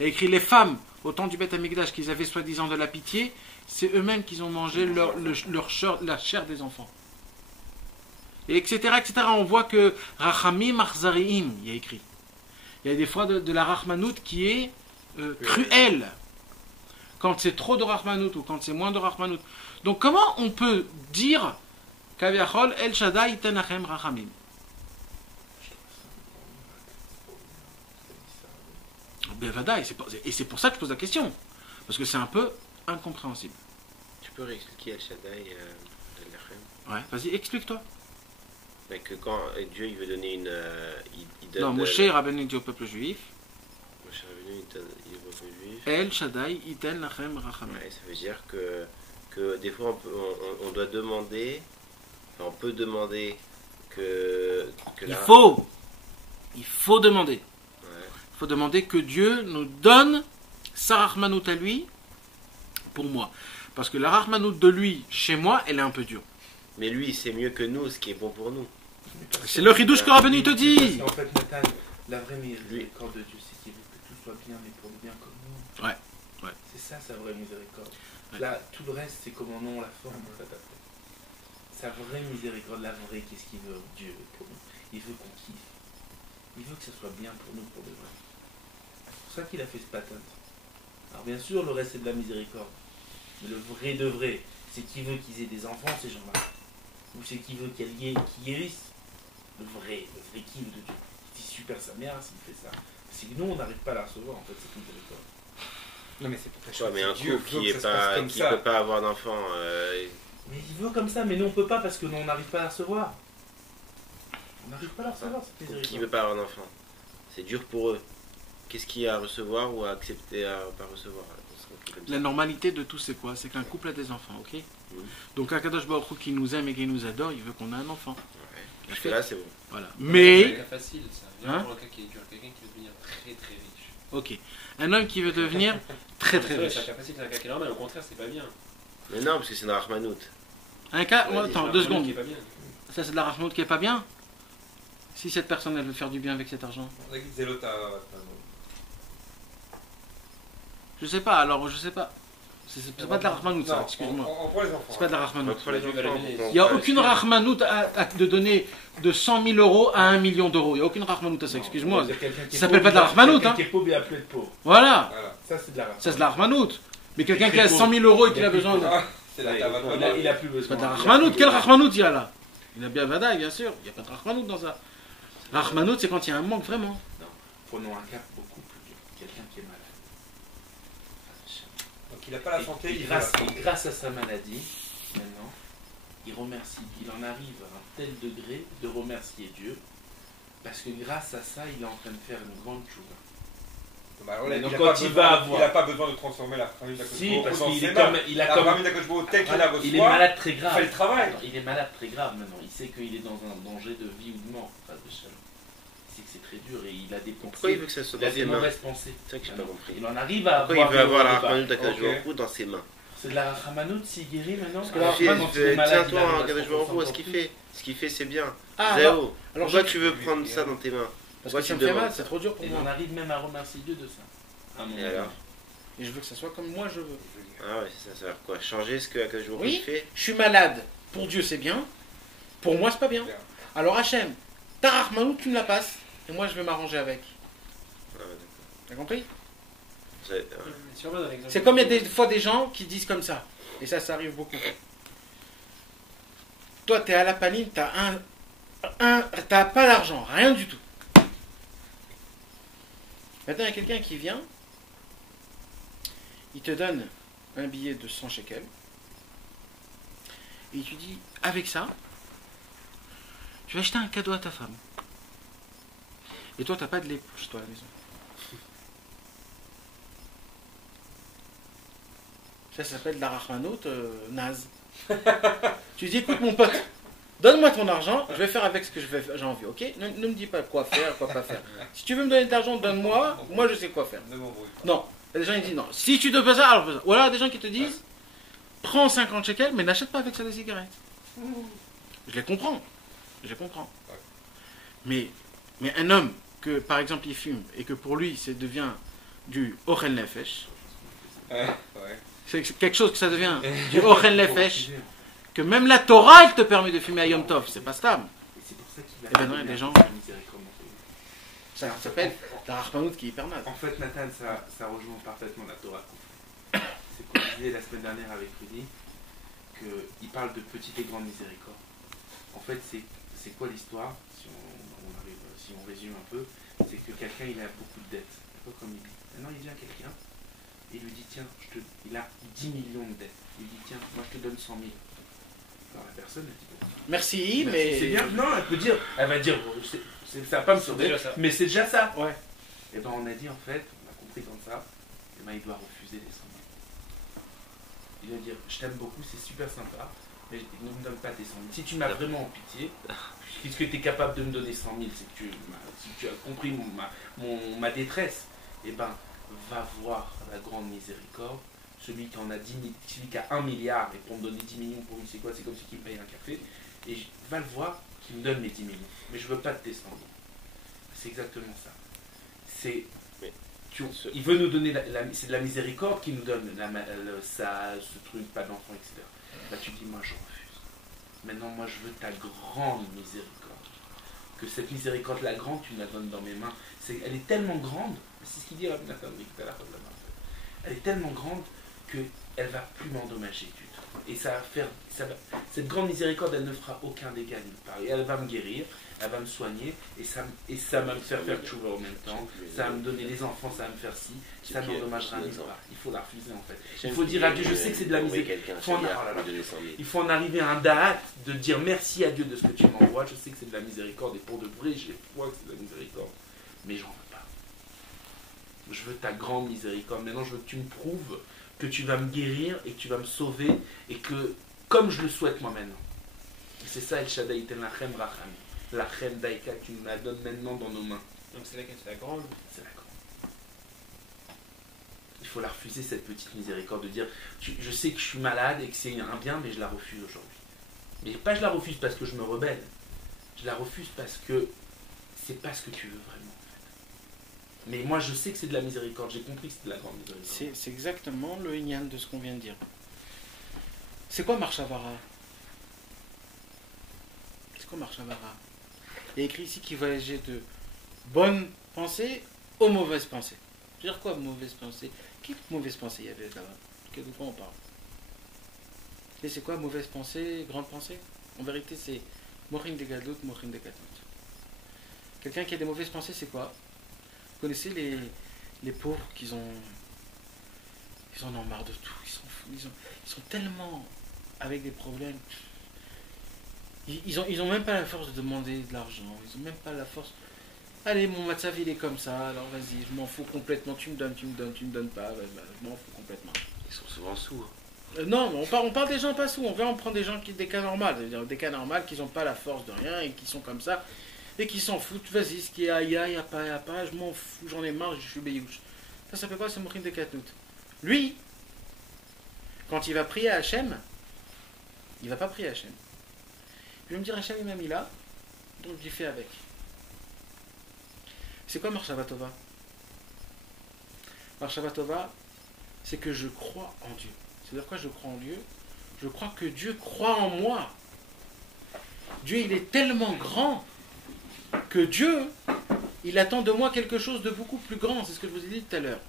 Il y a écrit les femmes au temps du Beth Amikdash qu'ils avaient soi-disant de la pitié, c'est eux-mêmes qui ont mangé la chair des enfants. Et etc., etc. On voit que Rachamim Achzariim, il y a écrit. Il y a des fois de la Rachmanout qui est cruelle. Quand c'est trop de Rachmanout ou quand c'est moins de Rachmanout. Donc comment on peut dire Kaviachol El Shaddai Tenachem Rachamim? Bevadaï, et c'est pour ça que je pose la question. Parce que c'est un peu incompréhensible. Tu peux réexpliquer El Shaddai de Lachem? Ouais, vas-y, explique-toi. Mais que quand Dieu il veut donner une. Il donne Non, Moshe Rabbeinu dit au peuple juif, Moshe Rabbeinu, il donne au peuple juif. El Shaddai Iten Lachem Rachamim. Ouais, ça veut dire que des fois on doit demander, enfin, on peut demander que Il faut demander. Ouais. Il faut demander que Dieu nous donne sa Rachmanout à lui pour moi. Parce que la Rachmanout de lui, chez moi, elle est un peu dure. Mais lui, c'est mieux que nous, ce qui est bon pour nous. C'est le ridouche que Rabbeinu te dit. En fait, Nathan, la vraie miséricorde de Dieu, c'est qu'il veut que tout soit bien, mais pour le bien comme nous. Ouais, ouais. C'est ça sa vraie miséricorde. Ouais. Là, tout le reste, c'est comment on la forme, en fait, après. Sa vraie miséricorde, la vraie, qu'est-ce qu'il veut, Dieu, pour nous? Il veut qu'on kiffe. Il veut que ça soit bien pour nous, pour de vrai. C'est pour ça qu'il a fait ce patent. Alors, bien sûr, le reste, c'est de la miséricorde. Mais le vrai de vrai, c'est qu'il veut qu'ils aient des enfants, ces gens-là. Ou c'est qu'il veut qu'ils guérissent. Le vrai kiff de Dieu. C'est super sa mère s'il fait ça. C'est que nous, on n'arrive pas à la recevoir, en fait, cette miséricorde. Non, mais c'est pour ça. Ouais, mais un Dieu couple veut qui que ça se passe comme ça. peut pas avoir d'enfant, Mais il veut comme ça, mais nous, on peut pas parce que nous, on n'arrive pas à la recevoir. On n'arrive pas à la recevoir, cette qui miséricorde. veut pas avoir d'enfant, c'est dur pour eux. Qu'est-ce qu'il y a à recevoir ou à accepter à pas recevoir? Comme ça. La normalité de tout, c'est quoi? C'est qu'un couple a des enfants, ok? Donc, Akadosh Baruch Hu qui nous aime et qui nous adore, il veut qu'on ait un enfant. Ouais. Parce que là, c'est bon. Voilà. C'est Mais, un cas facile, ça. Viens Hein pour un cas qui est dur. Quelqu'un qui veut devenir très très riche. ok. Un homme qui veut devenir très très riche. C'est un cas facile, c'est un cas qui est normal. Au contraire, c'est pas bien. Mais non, parce que c'est une Rahmanout. Un cas, Vas-y, attends, C'est 2 un secondes. qui est pas bien. Ça, c'est de la rachmanout qui est pas bien. Si cette personne, elle veut faire du bien avec cet argent. On a dit Zélota. Je sais pas, alors je sais pas. C'est pas de la rahmanout, ça, excuse-moi. On prend les enfants. C'est pas de la rahmanout. Pour les enfants, Il n'y a aucune rahmanout de donner de 100 000 euros à 1 million d'euros. Il n'y a aucune rahmanout à ça, excuse-moi. Ça s'appelle pas de la rahmanout. Quelqu'un qui est pauvre, il a plus de pauvre. Voilà. Ça, c'est de la rahmanout. Ça, c'est de la rahmanout. Mais quelqu'un qui a 100 000 euros et qui a besoin de. C'est la Il a plus C'est pas besoin. de la rahmanout. Quel rahmanout il y a là? Il a bien vadaï, bien sûr. Il n'y a pas de rahmanout dans ça. Rahmanout, c'est quand il y a un manque vraiment. Prenons un cas beaucoup plus dur. Quelqu'un qui est malade. Donc il n'a pas la santé. Et grâce à sa maladie, maintenant, il remercie. Il en arrive à un tel degré de remercier Dieu. Parce que grâce à ça, il est en train de faire une grande chouva. Donc quand il va avoir. Il n'a pas besoin de transformer la famille Si, parce qu'il est comme. comme. Il a La comme. famille d'Akashbo, tel qu'il la reçoit. Il est malade très grave. fait le travail. Attends, il est malade très grave maintenant. Il sait qu'il est dans un danger de vie ou de mort. Il sait que c'est très dur et il a des pensées. Pourquoi il veut que ça soit Il a dans des ses mains? mauvaises pensées. C'est ça que j'ai pas compris. Il en arrive à Pourquoi il veut avoir la débat. rahmanout d'Akadjouarou dans ses mains? C'est de la Ramanout s'il guérit maintenant. Parce que la Tiens-toi, Akadjouarou, ce qu'il fait. Ce qu'il fait, c'est bien. Ah, Zéro. alors Pourquoi tu veux prendre ça dans tes mains? Parce Pourquoi que ça tu me fait demandes mal, c'est trop dur pour Et moi. on arrive même à remercier Dieu de ça. À un moment Et donné. alors? Et je veux que ça soit comme moi je veux. Ah ouais, c'est ça, ça veut dire quoi? Changer ce que Akadjouarou Oui. fait? Je suis malade. Pour Dieu, c'est bien. Pour moi, c'est pas bien. Alors Hachem, ta rahmanout, tu me la passes. Et moi, je vais m'arranger avec. Ah ouais, T'as compris? d'accord. C'est comme il y a des fois des gens qui disent comme ça. Et ça arrive beaucoup. Toi, t'es à la panine, t'as pas l'argent, rien du tout. Maintenant, il y a quelqu'un qui vient, il te donne un billet de 100 shekels, et tu dis, avec ça, tu vas acheter un cadeau à ta femme. Et toi, t'as pas de lait chez toi à la maison. Ça s'appelle de la rahmanout naze. Tu dis, écoute mon pote, donne-moi ton argent, je vais faire avec ce que j'ai envie, ok? Ne me dis pas quoi faire, quoi pas faire. Si tu veux me donner de l'argent, donne-moi, moi je sais quoi faire. Ne m'embrouille pas. Non, il y a des gens qui disent non. Si tu ne fais ça, alors fais ça. Ou alors il y a des gens qui te disent, prends 50 shekels, mais n'achète pas avec ça des cigarettes. Je les comprends. Je les comprends. Mais un homme que, par exemple, il fume et que pour lui, ça devient du Ochel Nefesh, Ouais. c'est quelque chose que ça devient du Ochel Nefesh, que même la Torah, elle te permet de fumer à Yom Tov, c'est pas stable. Et c'est pour ça qu'il a. Eh ben non, il y a des gens- Miséricorde. Ça s'appelle la Rahmanout qui est hyper naze. En fait, Nathan, ça rejoint parfaitement la Torah. C'est comme je disais la semaine dernière avec Rudy, qu'il parle de petite et grande miséricorde. En fait, c'est quoi l'histoire, si on résume un peu, c'est que quelqu'un il a beaucoup de dettes. Pas comme il dit. Maintenant, il vient quelqu'un et il lui dit tiens, il a 10 millions de dettes. Il lui dit tiens, moi je te donne 100 000. Alors la personne elle dit bon, Merci, merci, mais. c'est bien. Non, elle va dire ça va pas me sauver, mais c'est déjà ça. Ouais. Et ben on a dit en fait, on a compris comme ça, et ben il doit refuser les 100 000. Il va dire je t'aime beaucoup, c'est super sympa, mais ne me donne pas tes 100 000. Si tu m'as vraiment en pitié, puisque tu es capable de me donner 100 000, c'est que si tu as compris ma détresse, et ben va voir la grande miséricorde, celui qui en a 10 000, celui qui a 1 milliard et pour me donner 10 millions pour lui c'est quoi? C'est comme si il me paye un café, et va le voir qu'il me donne mes 10 millions, mais je veux pas de tes 100 000. C'est exactement ça. C'est il veut nous donner c'est de la miséricorde qui nous donne ce truc, pas d'enfant, etc. Là tu dis moi je refuse. Maintenant moi je veux ta grande miséricorde. Que cette miséricorde la grande tu me la donnes dans mes mains. Elle est tellement grande, c'est ce qu'il dit Rabbi Nathan tout à l'heure. Elle est tellement grande qu'elle va plus m'endommager du tout. Et cette grande miséricorde elle ne fera aucun dégât nulle part. Et elle va me guérir. Elle va me soigner et ça va me faire tchouva en même temps. Ça va me donner les enfants, ça va me faire ci. Ça n'endommagera nulle part. Il faut la refuser en fait. Il faut dire à Dieu, je sais que c'est de la misère. Il faut en arriver à un date de dire merci à Dieu de ce que tu m'envoies. Je sais que c'est de la miséricorde et pour de vrai, j'ai foi que c'est de la miséricorde. Mais j'en veux pas. Je veux ta grande miséricorde. Maintenant, je veux que tu me prouves que tu vas me guérir et que tu vas me sauver et que, comme je le souhaite moi maintenant. C'est ça, El Shaddai, Iten Lachem Racham. La reine d'Aïka, tu nous la donnes maintenant dans nos mains. Donc c'est laquelle? C'est la grande? C'est la grande. Il faut la refuser, cette petite miséricorde, de dire je sais que je suis malade et que c'est un bien, mais je la refuse aujourd'hui. Mais pas je la refuse parce que je me rebelle. Je la refuse parce que c'est pas ce que tu veux vraiment. Mais moi, je sais que c'est de la miséricorde. J'ai compris que c'est de la grande miséricorde. C'est exactement le Inyan de ce qu'on vient de dire. C'est quoi Marshavara? C'est quoi Marshavara? Il y a écrit ici qu'il voyageait de bonnes pensées aux mauvaises pensées. Je veux dire quoi, mauvaise pensée? Quelle mauvaise pensée il y avait là-bas? De quoi on parle? Et c'est quoi mauvaise pensée, grande pensée? En vérité, c'est Morin de Gadot, Morin de Gadot. Quelqu'un qui a des mauvaises pensées, c'est quoi? Vous connaissez les pauvres ils en ont marre de tout. Ils sont tellement avec des problèmes. Ils ont même pas la force de demander de l'argent. Ils ont même pas la force. Allez, mon matzav il est comme ça, alors vas-y, je m'en fous complètement. Tu me donnes pas, je m'en fous complètement. Ils sont souvent sous. Non, on parle des gens pas sous. On prend des gens des cas normaux, c'est-à-dire des cas normaux qui n'ont pas la force de rien et qui sont comme ça et qui s'en foutent. Vas-y, ce qui est il y a pas, je m'en fous, j'en ai marre, je suis béyouche. Ça s'appelle quoi, c'est Morin de Katnout. Lui, quand il va prier à Hachem, il va pas prier à Hachem. Il va me dire Hachem il m'a mis là, donc j'y fais avec. C'est quoi Marshavatova? Marshavatova, c'est que je crois en Dieu. C'est-à-dire quoi je crois en Dieu? Je crois que Dieu croit en moi. Dieu, il est tellement grand que Dieu, il attend de moi quelque chose de beaucoup plus grand. C'est ce que je vous ai dit tout à l'heure.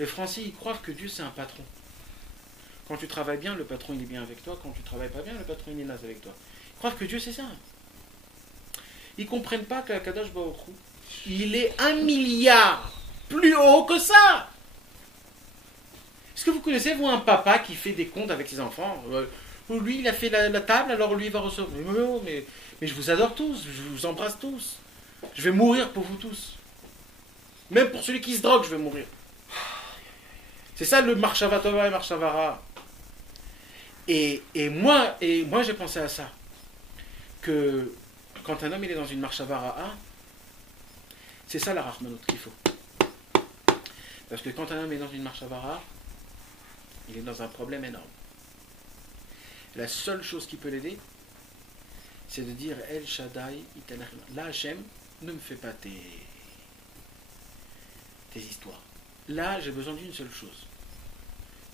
Les Français, ils croient que Dieu, c'est un patron. Quand tu travailles bien, le patron, il est bien avec toi. Quand tu travailles pas bien, le patron, il est naze avec toi. Ils croient que Dieu, c'est ça. Ils comprennent pas qu'Akadosh Baruch Hu, il est 1 milliard plus haut que ça. Est-ce que vous connaissez, vous, un papa qui fait des comptes avec ses enfants? Lui, il a fait la table, alors lui, il va recevoir. Mais je vous adore tous, je vous embrasse tous. Je vais mourir pour vous tous. Même pour celui qui se drogue, je vais mourir. C'est ça le Marshavatova et Marshavara. Et moi, j'ai pensé à ça. Que quand un homme il est dans une Marshavara, c'est ça la Rahmanut qu'il faut. Parce que quand un homme est dans une Marshavara, il est dans un problème énorme. La seule chose qui peut l'aider, c'est de dire El Shaddai Itanachim. Là, Hachem, ne me fais pas tes histoires. Là, j'ai besoin d'une seule chose.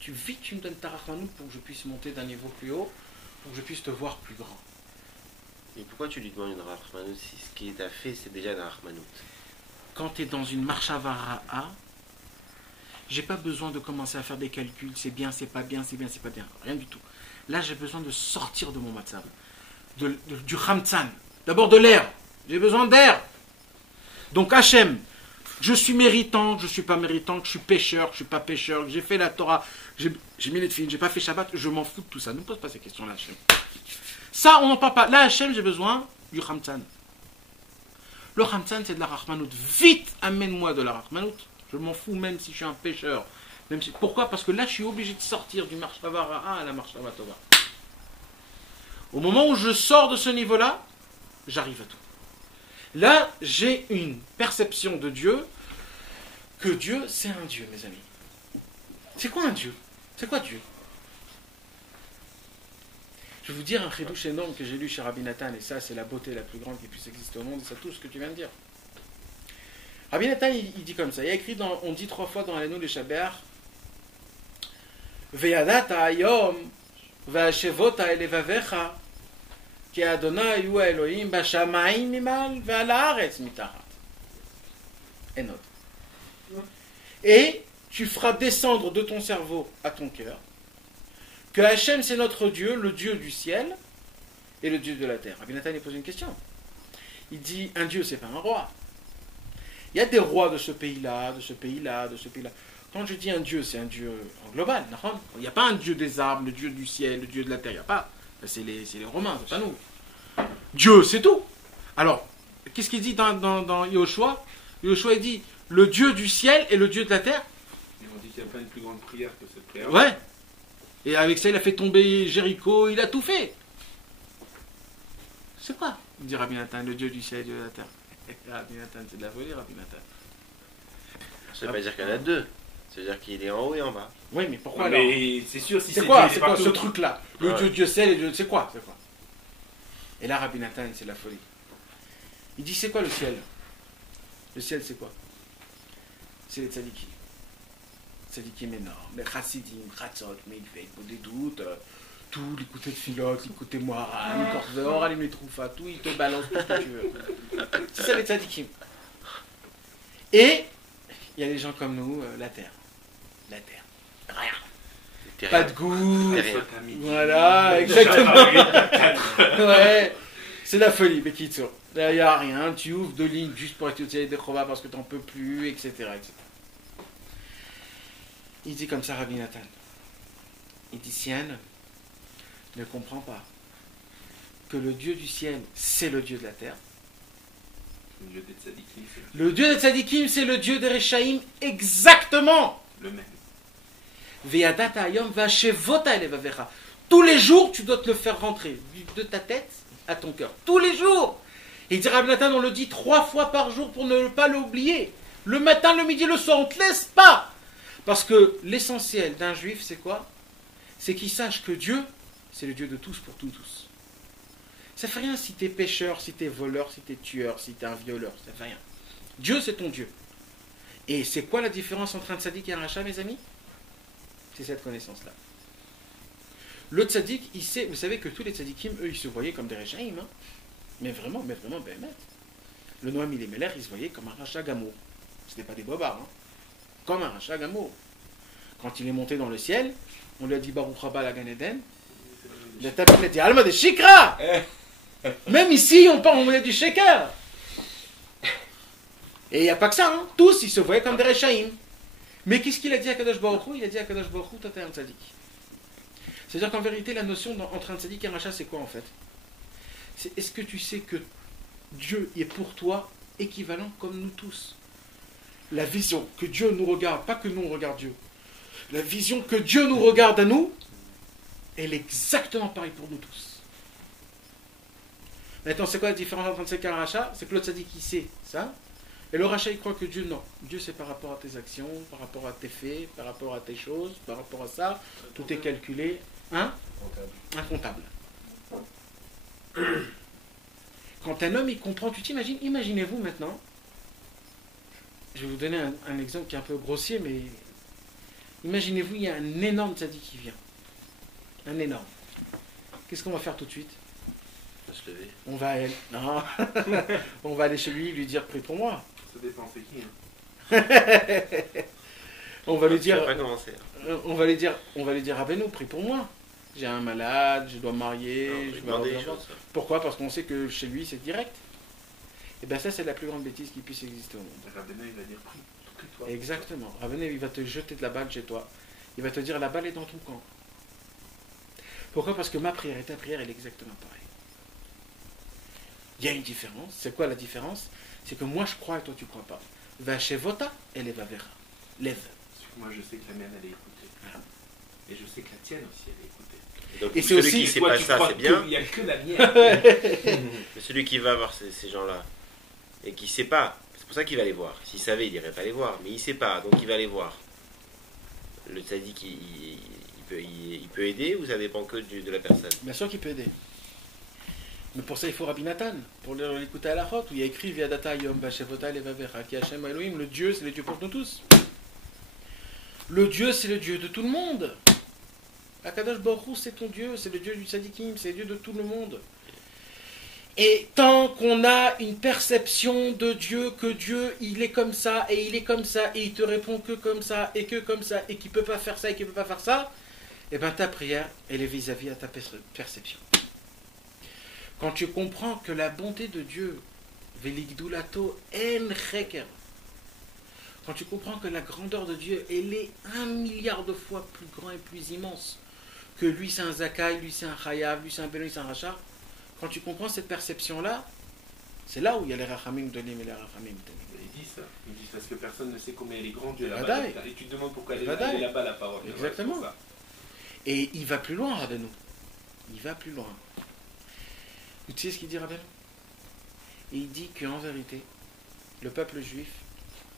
Tu me donnes ta Rahmanut pour que je puisse monter d'un niveau plus haut, pour que je puisse te voir plus grand. Et pourquoi tu lui demandes une Rahmanut si ce qu'il t'a fait, c'est déjà la Rahmanut? Quand tu es dans une Marshavara, j'ai pas besoin de commencer à faire des calculs, c'est bien, c'est pas bien, c'est bien, c'est pas bien, rien du tout. Là, j'ai besoin de sortir de mon matzav, du Khamtsan, d'abord de l'air, j'ai besoin d'air. Donc Hachem, je suis méritant, je suis pas méritant, je suis pécheur, je suis pas pécheur, j'ai fait la Torah, j'ai mis les tefilines, j'ai pas fait Shabbat, je m'en fous de tout ça, ne me pose pas ces questions-là, Hachem. Ça, on n'en parle pas. Là, Hachem, j'ai besoin du Khamtsan. Le Khamtsan, c'est de la Rahmanout. Vite, amène-moi de la Rahmanout. Je m'en fous même si je suis un pécheur. Pourquoi? Parce que là, je suis obligé de sortir du Marshavara à la Marshavatova. Au moment où je sors de ce niveau-là, j'arrive à tout. Là, j'ai une perception de Dieu, que Dieu, c'est un Dieu, mes amis. C'est quoi un Dieu? C'est quoi Dieu? Je vais vous dire un chidouche énorme que j'ai lu chez Rabbi Nathan, et ça, c'est la beauté la plus grande qui puisse exister au monde, et c'est tout ce que tu viens de dire. Rabbi Nathan, il dit comme ça, il a écrit, on dit 3 fois dans Alenu le Shaber, Ve'yadata ayom, ve'ashevota elevavecha, ki Adonai hu Elohim, b'shamayim mimal, ve'al haaretz mitarat. Et note. Et tu feras descendre de ton cerveau à ton cœur, que Hachem c'est notre Dieu, le Dieu du ciel, et le Dieu de la terre. Rabbi Nathan il pose une question. Il dit, un Dieu c'est pas un roi. Il y a des rois de ce pays-là, de ce pays-là, de ce pays-là. Quand je dis un Dieu, c'est un Dieu en global. Il n'y a pas un Dieu des arbres, le Dieu du ciel, le Dieu de la terre. Il n'y a pas. C'est les Romains, c'est pas nous. Dieu, c'est tout. Alors, qu'est-ce qu'il dit dans Yoshua? Yoshua, il dit, le Dieu du ciel et le Dieu de la terre. Et on dit qu'il n'y a pas une plus grande prière que cette prière. Ouais. Et avec ça, il a fait tomber Jéricho, il a tout fait. C'est quoi? Il dit Rabbi Nathan, le Dieu du ciel et le Dieu de la terre. Rabbi Nathan, c'est de la folie, Rabbi Nathan. Ça veut pas dire qu'il y en a deux. Ça veut dire qu'il est en haut et en bas. Oui, mais pourquoi Mais alors? c'est sûr, si C'est quoi ce partout. truc-là? Le Dieu du ciel et le Dieu... C'est quoi? Et là, Rabbi Nathan, c'est la folie. Il dit, c'est quoi le ciel? Le ciel, c'est quoi? C'est les tzadikim. Tzadikim énormes, les chassidim, chatzot, meidvei, des doutes, tout, les côtés de filote, les côtés moharan, les corps les troufas, tout, ils te balancent tout ce que tu veux. C'est ça les tzadikim. Et il y a des gens comme nous, la terre. La terre. Rien. Pas de goût. Voilà, exactement. Ouais. C'est la folie, Bekitso. Il n'y a rien, tu ouvres 2 lignes juste pour étudier des Chova parce que tu n'en peux plus, etc., etc. Il dit comme ça, Rabbi Nathan. Il dit, si Anne ne comprend pas que le Dieu du ciel, c'est le Dieu de la terre. Le Dieu des tzadikim, le Dieu des tzadikim, c'est le Dieu des Rechaïm, exactement. Le même. Ve'adata ayom va'shevota elevavecha. Tous les jours, tu dois te le faire rentrer de ta tête à ton cœur. Tous les jours. Et il dit, Rabbi Nathan, on le dit 3 fois par jour pour ne pas l'oublier. Le matin, le midi, le soir, on ne te laisse pas. Parce que l'essentiel d'un juif, c'est quoi? C'est qu'il sache que Dieu, c'est le Dieu de tous pour tous. Ça fait rien si tu es pécheur, si tu es voleur, si tu es tueur, si tu es un violeur. Ça fait rien. Dieu, c'est ton Dieu. Et c'est quoi la différence entre un tzaddik et un rachat, mes amis? C'est cette connaissance-là. Le tzaddik, il sait, vous savez que tous les tzaddikim, eux, ils se voyaient comme des rechaïm. Hein? Mais vraiment, bémet. Le Noam Ilémeler, il se voyait comme un rachat gamour. Ce n'était pas des bobards. Hein? Comme un rachat gamour. Quand il est monté dans le ciel, on lui a dit Baruch Haba la Gan Eden. Il a tapé, il a dit Alma de Shikra. Même ici, on met du shaker. Et il n'y a pas que ça. Hein? Tous, ils se voyaient comme des rechaïm. Mais qu'est-ce qu'il a dit à Kadosh Baruch Hu? Il a dit à Kadosh Baruch Hu, toi t'es un tzaddik. C'est-à-dire qu'en vérité, la notion entre un tzaddik et un rachat, c'est quoi en fait? C'est est-ce que tu sais que Dieu est pour toi équivalent comme nous tous? La vision que Dieu nous regarde, pas que nous on regarde Dieu. La vision que Dieu nous regarde à nous, elle est exactement pareille pour nous tous. Maintenant, c'est quoi la différence entre un tzaddik et un rachat? C'est que le tzaddik il sait ça. Et le rachat, il croit que Dieu, non. Dieu, c'est par rapport à tes actions, par rapport à tes faits, par rapport à tes choses, par rapport à ça. Tout est calculé. Hein? Incontable. Quand un homme, il comprend, tu t'imagines, imaginez-vous maintenant, je vais vous donner un exemple qui est un peu grossier, mais imaginez-vous, il y a un énorme tzaddik qui vient. Un énorme. Qu'est-ce qu'on va faire tout de suite? On va aller, non. On va aller chez lui dire prie pour moi. Ça dépend c'est qui. Hein. On va lui dire. On va lui dire Rabbeinu, prie pour moi. J'ai un malade, je dois me marier, non, je dois avoir des choses. Pourquoi? Parce qu'on sait que chez lui c'est direct. Et bien ça c'est la plus grande bêtise qui puisse exister au monde. Rabbeinu il va dire prie-toi. Exactement. Rabbeinu il va te jeter de la balle chez toi. Il va te dire la balle est dans ton camp. Pourquoi? Parce que ma prière et ta prière elle est exactement pareille. Il y a une différence. C'est quoi la différence? C'est que moi je crois et toi tu crois pas. Va chez Vota et les va vers. Lève. Moi je sais que la mienne elle est écoutée. Voilà. Et je sais que la tienne aussi elle est écoutée. Donc, et c'est aussi. Qui sait pas ça, c'est bien. Il n'y a que la mienne. Mais celui qui va voir ces gens-là et qui ne sait pas, c'est pour ça qu'il va les voir. S'il savait, il n'irait pas les voir. Mais il ne sait pas, donc il va les voir. Le tzaddik, il peut aider ou ça dépend que de la personne? Bien sûr qu'il peut aider. Mais pour ça, il faut Rabbi Nathan, pour l'écouter à la route, où il y a écrit Viadata Yom Bashevota Levavecha, qui Hashem Elohim, le Dieu, c'est le Dieu pour nous tous. Le Dieu, c'est le Dieu de tout le monde. Akadosh Baruch Hu, c'est ton Dieu, c'est le Dieu du Tzadikim, c'est le Dieu de tout le monde. Et tant qu'on a une perception de Dieu, que Dieu, il est comme ça, et il est comme ça, et il te répond que comme ça, et qu'il ne peut pas faire ça, et qu'il ne peut pas faire ça, et bien ta prière, elle est vis-à-vis à ta perception. Quand tu comprends que la bonté de Dieu, Veligdulato en Cheker, quand tu comprends que la grandeur de Dieu, elle est 1 milliard de fois plus grand et plus immense, que lui c'est un Zakai, lui c'est un Chayav, lui c'est un Beno, lui c'est un Rachar, quand tu comprends cette perception-là, c'est là où il y a les Rachamim de l'Im et les Rachamim de l'Im. Ils disent ça. Ils disent parce que personne ne sait combien elle est grande Dieu là-bas. Et tu te demandes pourquoi elle est là-bas la parole. Exactement. Et il va plus loin, Rabbeinu. Il va plus loin. Tu sais ce qu'il dit, Rabbeinu? Il dit qu'en vérité, le peuple juif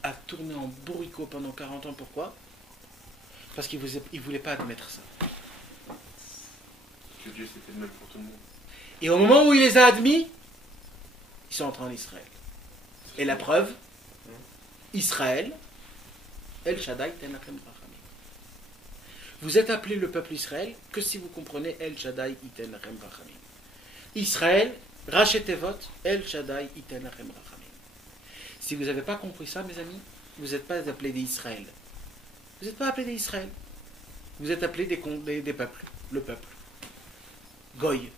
a tourné en bourricot pendant 40 ans. Pourquoi? Parce qu'il ne voulait pas admettre ça. Que Dieu c'était le même pour tout le monde. Et au moment où il les a admis, ils sont entrés en Israël. Et la preuve, Israël, El Shaddai Tenachem Rachamim. Vous êtes appelé le peuple Israël que si vous comprenez El Shaddai Tenachem Rachamim. Israël, Rachetevot, El Shaddai Tenachem Rachamim. Si vous n'avez pas compris ça, mes amis, vous n'êtes pas appelés des Israël. Vous n'êtes pas appelés des Israël. Vous êtes appelés des peuples. Le peuple. Goy.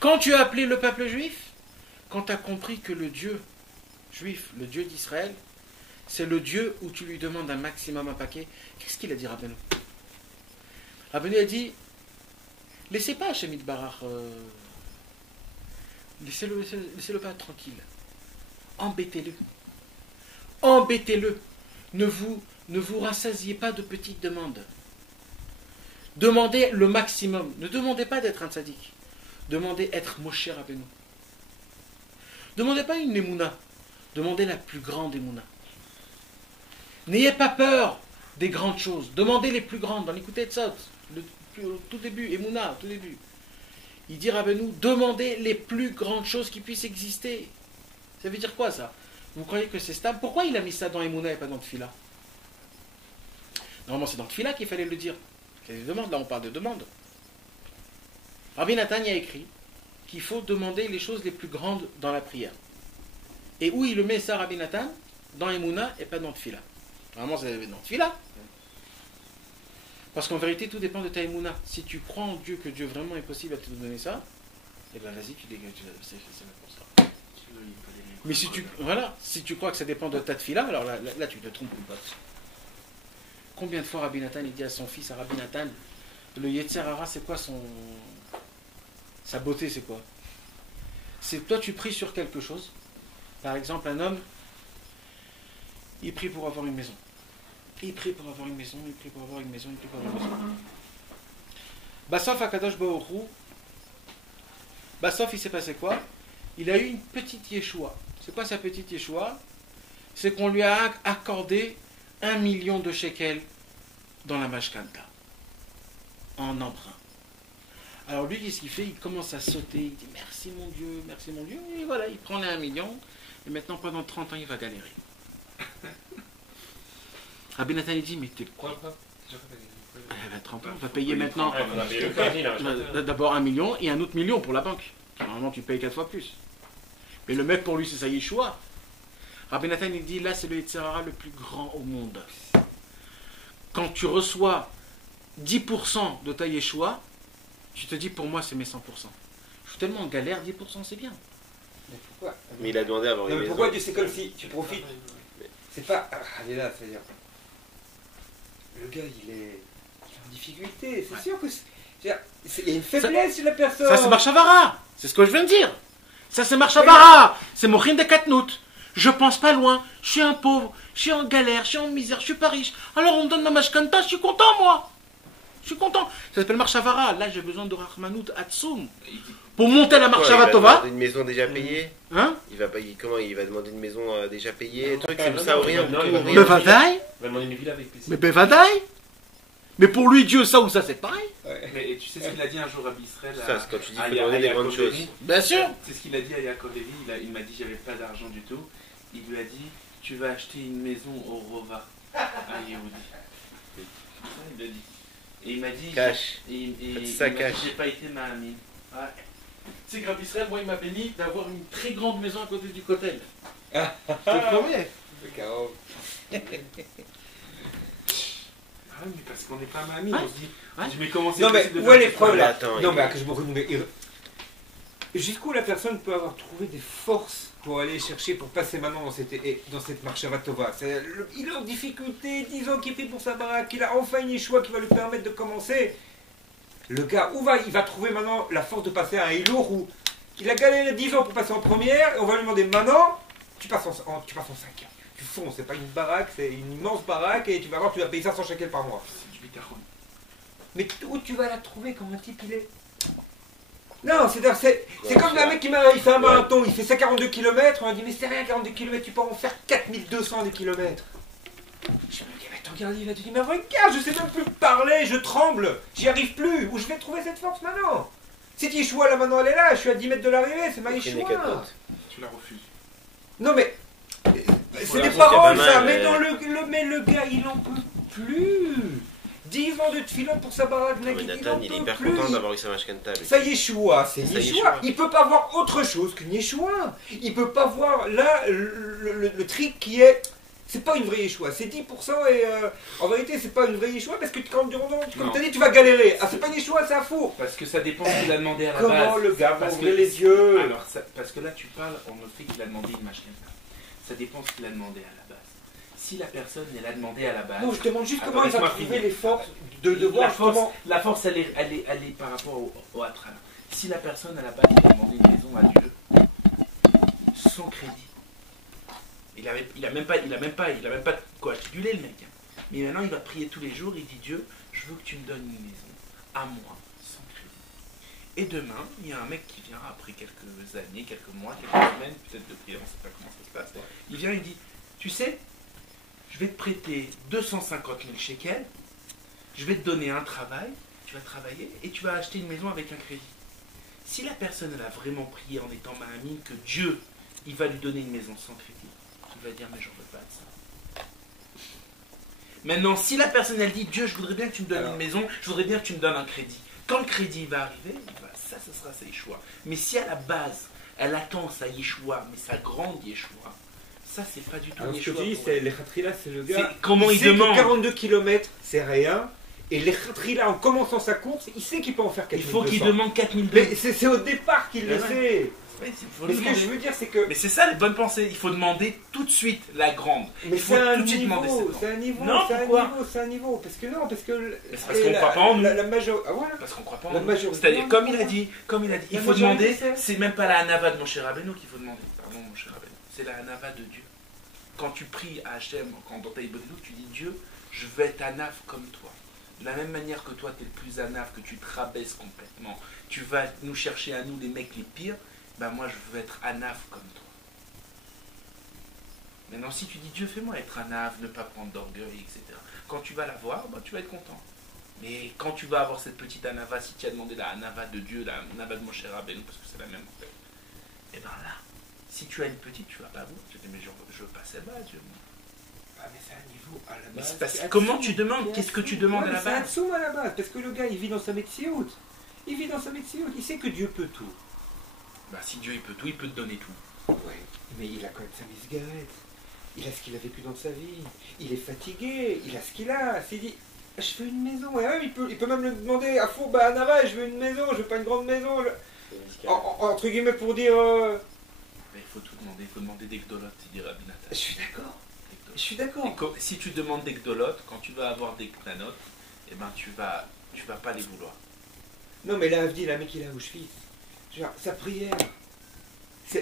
Quand tu as appelé le peuple juif, quand tu as compris que le Dieu juif, le Dieu d'Israël, c'est le Dieu où tu lui demandes un maximum, un paquet, qu'est-ce qu'il a dit, Rabbeinu? Rabbeinu a dit, laissez pas Hachem Yitbarach, laissez-le pas tranquille. Embêtez-le. Embêtez-le. Ne vous rassasiez pas de petites demandes. Demandez le maximum. Ne demandez pas d'être un tzaddik. Demandez être Moshe Rabbeinu. Demandez pas une émouna. Demandez la plus grande émouna. N'ayez pas peur des grandes choses. Demandez les plus grandes. Dans l'écouté de Tzot, tout début, émouna, tout début. Il dit Rabbeinu, demandez les plus grandes choses qui puissent exister. Ça veut dire quoi ça? Vous croyez que c'est stable? Pourquoi il a mis ça dans Emouna et pas dans Tfila? Normalement c'est dans Tfila qu'il fallait le dire. C'est des demandes, là on parle de demandes. Rabbi Nathan y a écrit qu'il faut demander les choses les plus grandes dans la prière. Et où il le met ça, Rabbi Nathan? Dans Emouna et pas dans Tfila. Normalement c'est dans Tfila. Parce qu'en vérité tout dépend de ta Emouna. Si tu crois en Dieu, que Dieu vraiment est possible à te donner ça, et bien vas-y tu dégages, c'est pour ça. Mais si tu crois que ça dépend de ta tefila, alors là tu te trompes une pote. Combien de fois Rabbi Nathan il dit à son fils, à Rabbi Nathan, le Yetzer Hara c'est quoi sa beauté, c'est quoi? C'est toi tu pries sur quelque chose. Par exemple un homme, il prie pour avoir une maison. Il prie pour avoir une maison, il prie pour avoir une maison, il prie pour avoir une maison. Bassof Akadosh Baruch Hu, Bassof il s'est passé quoi? Il a eu une petite Yeshua. C'est quoi sa petite Yeshua? C'est qu'on lui a accordé 1 million de shekels dans la Mashkanta, en emprunt. Alors lui, qu'est-ce qu'il fait? Il commence à sauter, il dit merci mon Dieu, et voilà, il prend les 1 million, et maintenant pendant 30 ans, il va galérer. Rabbi Nathan, il dit, mais t'es quoi? 30 ans, on va payer maintenant d'abord 1 million et un autre million pour la banque. Normalement, tu payes 4 fois plus. Mais le mec, pour lui, c'est sa Yeshua. Rabbi Nathan, il dit, là, c'est le Yetzer Hara le plus grand au monde. Quand tu reçois 10% de ta Yeshua, tu te dis, pour moi, c'est mes 100%. Je suis tellement en galère, 10% c'est bien. Mais pourquoi? Mais il a demandé à avoir une maison. Pourquoi c'est comme si tu profites? C'est pas... Elle est là, c'est-à-dire... Le gars, il est en difficulté. C'est sûr que... Il y a une faiblesse chez la personne. Ça, c'est Marchavara. C'est ce que je viens de dire. Ça, c'est Marchavara. C'est Mochin de Katnout. Je pense pas loin. Je suis un pauvre. Je suis en galère. Je suis en misère. Je suis pas riche. Alors, on me donne ma mashkanta. Je suis content, moi. Je suis content. Ça s'appelle Marchavara. Là, j'ai besoin de Rachmanout Atsum. Pour monter la Marchava Tova. Il va demander une maison déjà payée. Hein? Comment il va demander une maison déjà payée? Un truc comme ça ou rien? Mais Vadaï. Il va demander une ville avec PC. Mais Bevadaï. Mais pour lui, Dieu, ça ou ça, c'est pareil. Et tu sais ce qu'il a dit un jour à Israël? Ça, c'est quand tu dis qu'il faut demander des grandes choses. Bien sûr. C'est ce qu'il a dit à Yaakov Levi. Il m'a dit j'avais pas d'argent du tout. Il lui a dit tu vas acheter une maison au Rova à Yehudi. Ça, il lui a dit. Et il m'a dit cash. Ça cache. J'ai pas été ma amie. Ouais. C'est que Rabbi Israël, moi, il m'a béni d'avoir une très grande maison à côté du Kotel. Je te promets. Ah oui, mais parce qu'on n'est pas ma amie, ouais. on se dit. Ouais. Mais comment c'est non, mais possible de où est les faire preuves là? Attends, non, mais jusqu'où la personne peut avoir trouvé des forces pour aller chercher, pour passer maintenant dans cette Marchava Tova? Il est en difficulté, 10 ans qu'il prie pour sa baraque, il a enfin une Yeshua qui va lui permettre de commencer. Le gars, il va trouver maintenant la force de passer à un Hilour où il a galéré 10 ans pour passer en première, et on va lui demander maintenant, tu passes en 5e. Tu fonces, c'est pas une baraque, c'est une immense baraque, et tu vas voir, tu vas payer 500 shekels par mois. C'est du bitachon. Mais où tu vas la trouver quand un type il est? Non, c'est comme un mec qui il fait un marathon, il fait 142 km, on a dit mais c'est rien 42 km, tu peux en faire 4200 des kilomètres. Je me dis mais tu regardes, il va te dire mais regarde, je sais même plus parler, je tremble, j'y arrive plus, où je vais trouver cette force maintenant? Si Yeshua, là maintenant elle est là, je suis à 10 mètres de l'arrivée, c'est ma Yeshua. Tu la refuses. Non mais, c'est Voilà, des c'est paroles pas ça, mal, mais, mais le gars il en peut plus. 10 ans de tefilot pour sa baraque, Mais il Nathan, en il est peut hyper plus. content d'avoir eu sa Mashkanta. lui. Ça Yeshua, c'est Ça, Yeshua. Yeshua. Il peut pas voir autre chose qu'une Yeshua. Il peut pas voir là le trick qui est. C'est pas une vraie Yeshua, c'est 10% et en vérité c'est pas une vraie Yeshua parce que comme tu as dit tu vas galérer. Ah c'est pas une Yeshua, c'est un four. Parce que ça dépend ce qu'il a demandé à la base. Comment le gars va Parce ouvrir que- les yeux? Alors, parce que là tu parles en fait qu'il a demandé une mashkenta. Ça dépend ce qu'il a demandé à la base. Si la personne elle a demandé à la base. Non, je te demande juste Attends, comment il va laisse-moi trouver finir. les forces de voir la force elle est par rapport au Atral. Si la personne à la base il a demandé une maison à Dieu sans crédit. Il a même pas de quoi articuler le mec. Mais maintenant il va prier tous les jours, il dit Dieu, je veux que tu me donnes une maison à moi sans crédit. Et demain, il y a un mec qui vient après quelques années, quelques mois, quelques semaines, peut-être de prière, on ne sait pas comment ça se passe. Il vient, il dit, tu sais, je vais te prêter 250 000 shekels, je vais te donner un travail, tu vas travailler et tu vas acheter une maison avec un crédit. Si la personne elle a vraiment prié en étant mahamine que Dieu, il va lui donner une maison sans crédit, il va dire mais j'en veux pas de ça. Maintenant, si la personne elle dit Dieu, je voudrais bien que tu me donnes une maison, je voudrais bien que tu me donnes un crédit. Quand le crédit va arriver, ça sera sa Yeshua. Mais si à la base, elle attend sa Yeshua, mais sa grande Yeshua, ça c'est pas du tout Alors, ce que Yeshua. tu dis, pour c'est elle. les khatrila, c'est le gars. C'est comment il sait que demande. 42 km, c'est rien. Et les khatrila, en commençant sa course, il sait qu'il peut en faire 4200. Il faut qu'il demande 4200. Mais c'est au départ qu'il le Mais ouais. sait. Ouais, faut Mais ce que demander. je veux dire, c'est que. Mais c'est ça les bonnes pensées. Il faut demander tout de suite la grande. Mais Il faut c'est un tout de suite demander niveau, cette c'est un niveau, Non, c'est un pourquoi niveau, c'est un niveau. Parce que non, parce que. Mais c'est parce qu'on croit pas en nous. La majorité. Ah voilà. Parce qu'on croit pas en La nous. majorité. C'est-à-dire, comme il a dit, il La faut majorité, demander, c'est même pas la Hanava de mon cher Rabbeinu qu'il faut demander. Pardon, mon cher Rabbeinu. C'est la Hanava de Dieu. Quand tu pries à Hachem, quand dans ta Ibodilou, tu dis Dieu, je veux être Hanaf comme toi. De la même manière que toi, tu es le plus Hanaf, que tu te rabaisses complètement, tu vas nous chercher à nous les mecs les pires, ben moi je veux être Hanaf comme toi. Maintenant, si tu dis Dieu, fais-moi être Hanaf, ne pas prendre d'orgueil, etc. Quand tu vas la voir, ben, tu vas être content. Mais quand tu vas avoir cette petite Hanava, si tu as demandé la Hanava de Dieu, la Hanava de mon cher Rabbeinu, parce que c'est la même en fait, et ben là, si tu as une petite, tu vas pas voir. Tu dis, mais je veux passer bas, Dieu. Ah, mais c'est un niveau à la Mais base. c'est parce c'est que comment Atsoum. tu demandes, C'est qu'est-ce que tu Atsoum. demandes Ouais, à la mais c'est base? Atsoum à la base, parce que le gars, il vit dans sa médecine. Il vit dans sa médecine. Il sait que Dieu peut tout. Bah, si Dieu il peut tout, il peut te donner tout. Ouais. Mais il a quand même sa cigarette. Il a ce qu'il a vécu dans sa vie. Il est fatigué. Il a ce qu'il a. S'il dit, je veux une maison. Et même, il peut même le demander à fond, bah, Nava, je veux une maison. Je veux pas une grande maison. Entre guillemets, pour dire. Mais il faut tout demander. Il faut demander des gdolotes, il dit Rabbi Nathan. Je suis d'accord. Je suis Et d'accord. si tu demandes des gdolotes, quand tu vas avoir des knanot, eh ben tu vas pas les vouloir. Non, mais là, Avdi, la mec, il est à Auschwitz. Genre, sa prière. Tu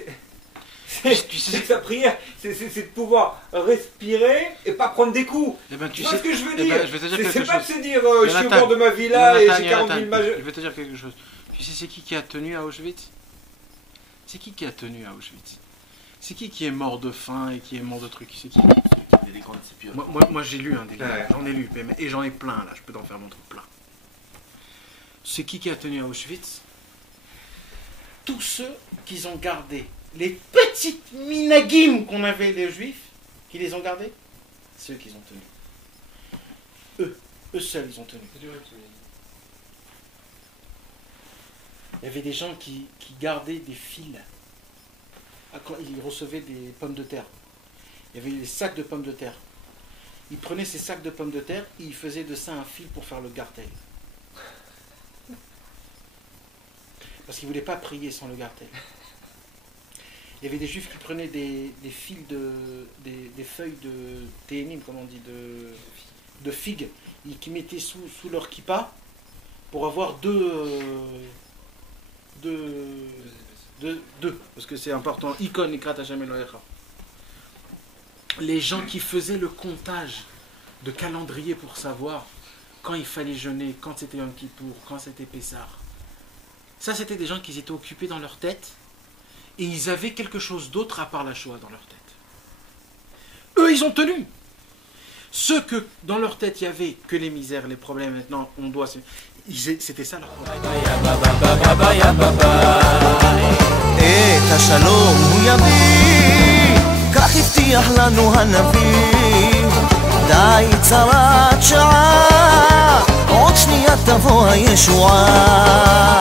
sais- Sa prière, c'est de pouvoir respirer et pas prendre des coups. Eh ben, Tu vois ce que je veux eh dire? ben, je vais te dire C'est quelque pas chose. de se dire je suis au Jonathan, bord de ma villa et Jonathan, j'ai 40 000 Jonathan, majeurs. je vais te dire quelque chose. Tu sais, c'est qui a tenu à Auschwitz? C'est qui a tenu à Auschwitz? C'est qui est mort de faim et qui est mort de trucs? C'est qui? Des grandes sépultures. Moi j'ai lu des livres, Ouais. j'en ai lu, et j'en ai plein là, je peux t'en faire montrer plein. C'est qui a tenu à Auschwitz? Tous ceux qui ont gardé les petites minagim qu'on avait les juifs, qui les ont gardés, c'est eux qui ont tenu. Eux seuls ils ont tenu. Il y avait des gens qui gardaient des fils. Quand ils recevaient des pommes de terre. Il y avait des sacs de pommes de terre. Ils prenaient ces sacs de pommes de terre et ils faisaient de ça un fil pour faire le gartel. Parce qu'ils ne voulaient pas prier sans le gartel. Il y avait des juifs qui prenaient des fils des feuilles de téhénim, comme on dit, de figues, et qui mettaient sous leur kippa pour avoir deux, parce que c'est important. Icône et Hashem Elohecha. Les gens qui faisaient le comptage de calendrier pour savoir quand il fallait jeûner, quand c'était Yom Kippour, quand c'était Pessah. Ça, c'était des gens qui étaient occupés dans leur tête et ils avaient quelque chose d'autre à part la Shoah dans leur tête. Eux, ils ont tenu. Ceux que dans leur tête, il y avait que les misères, les problèmes, maintenant, on doit... C'était ça leur problème. ביי ביי. את השלום הוא יביא, כך הבטיח לנו הנביא. די צרת שעה, עוד שנייה תבוא הישועה.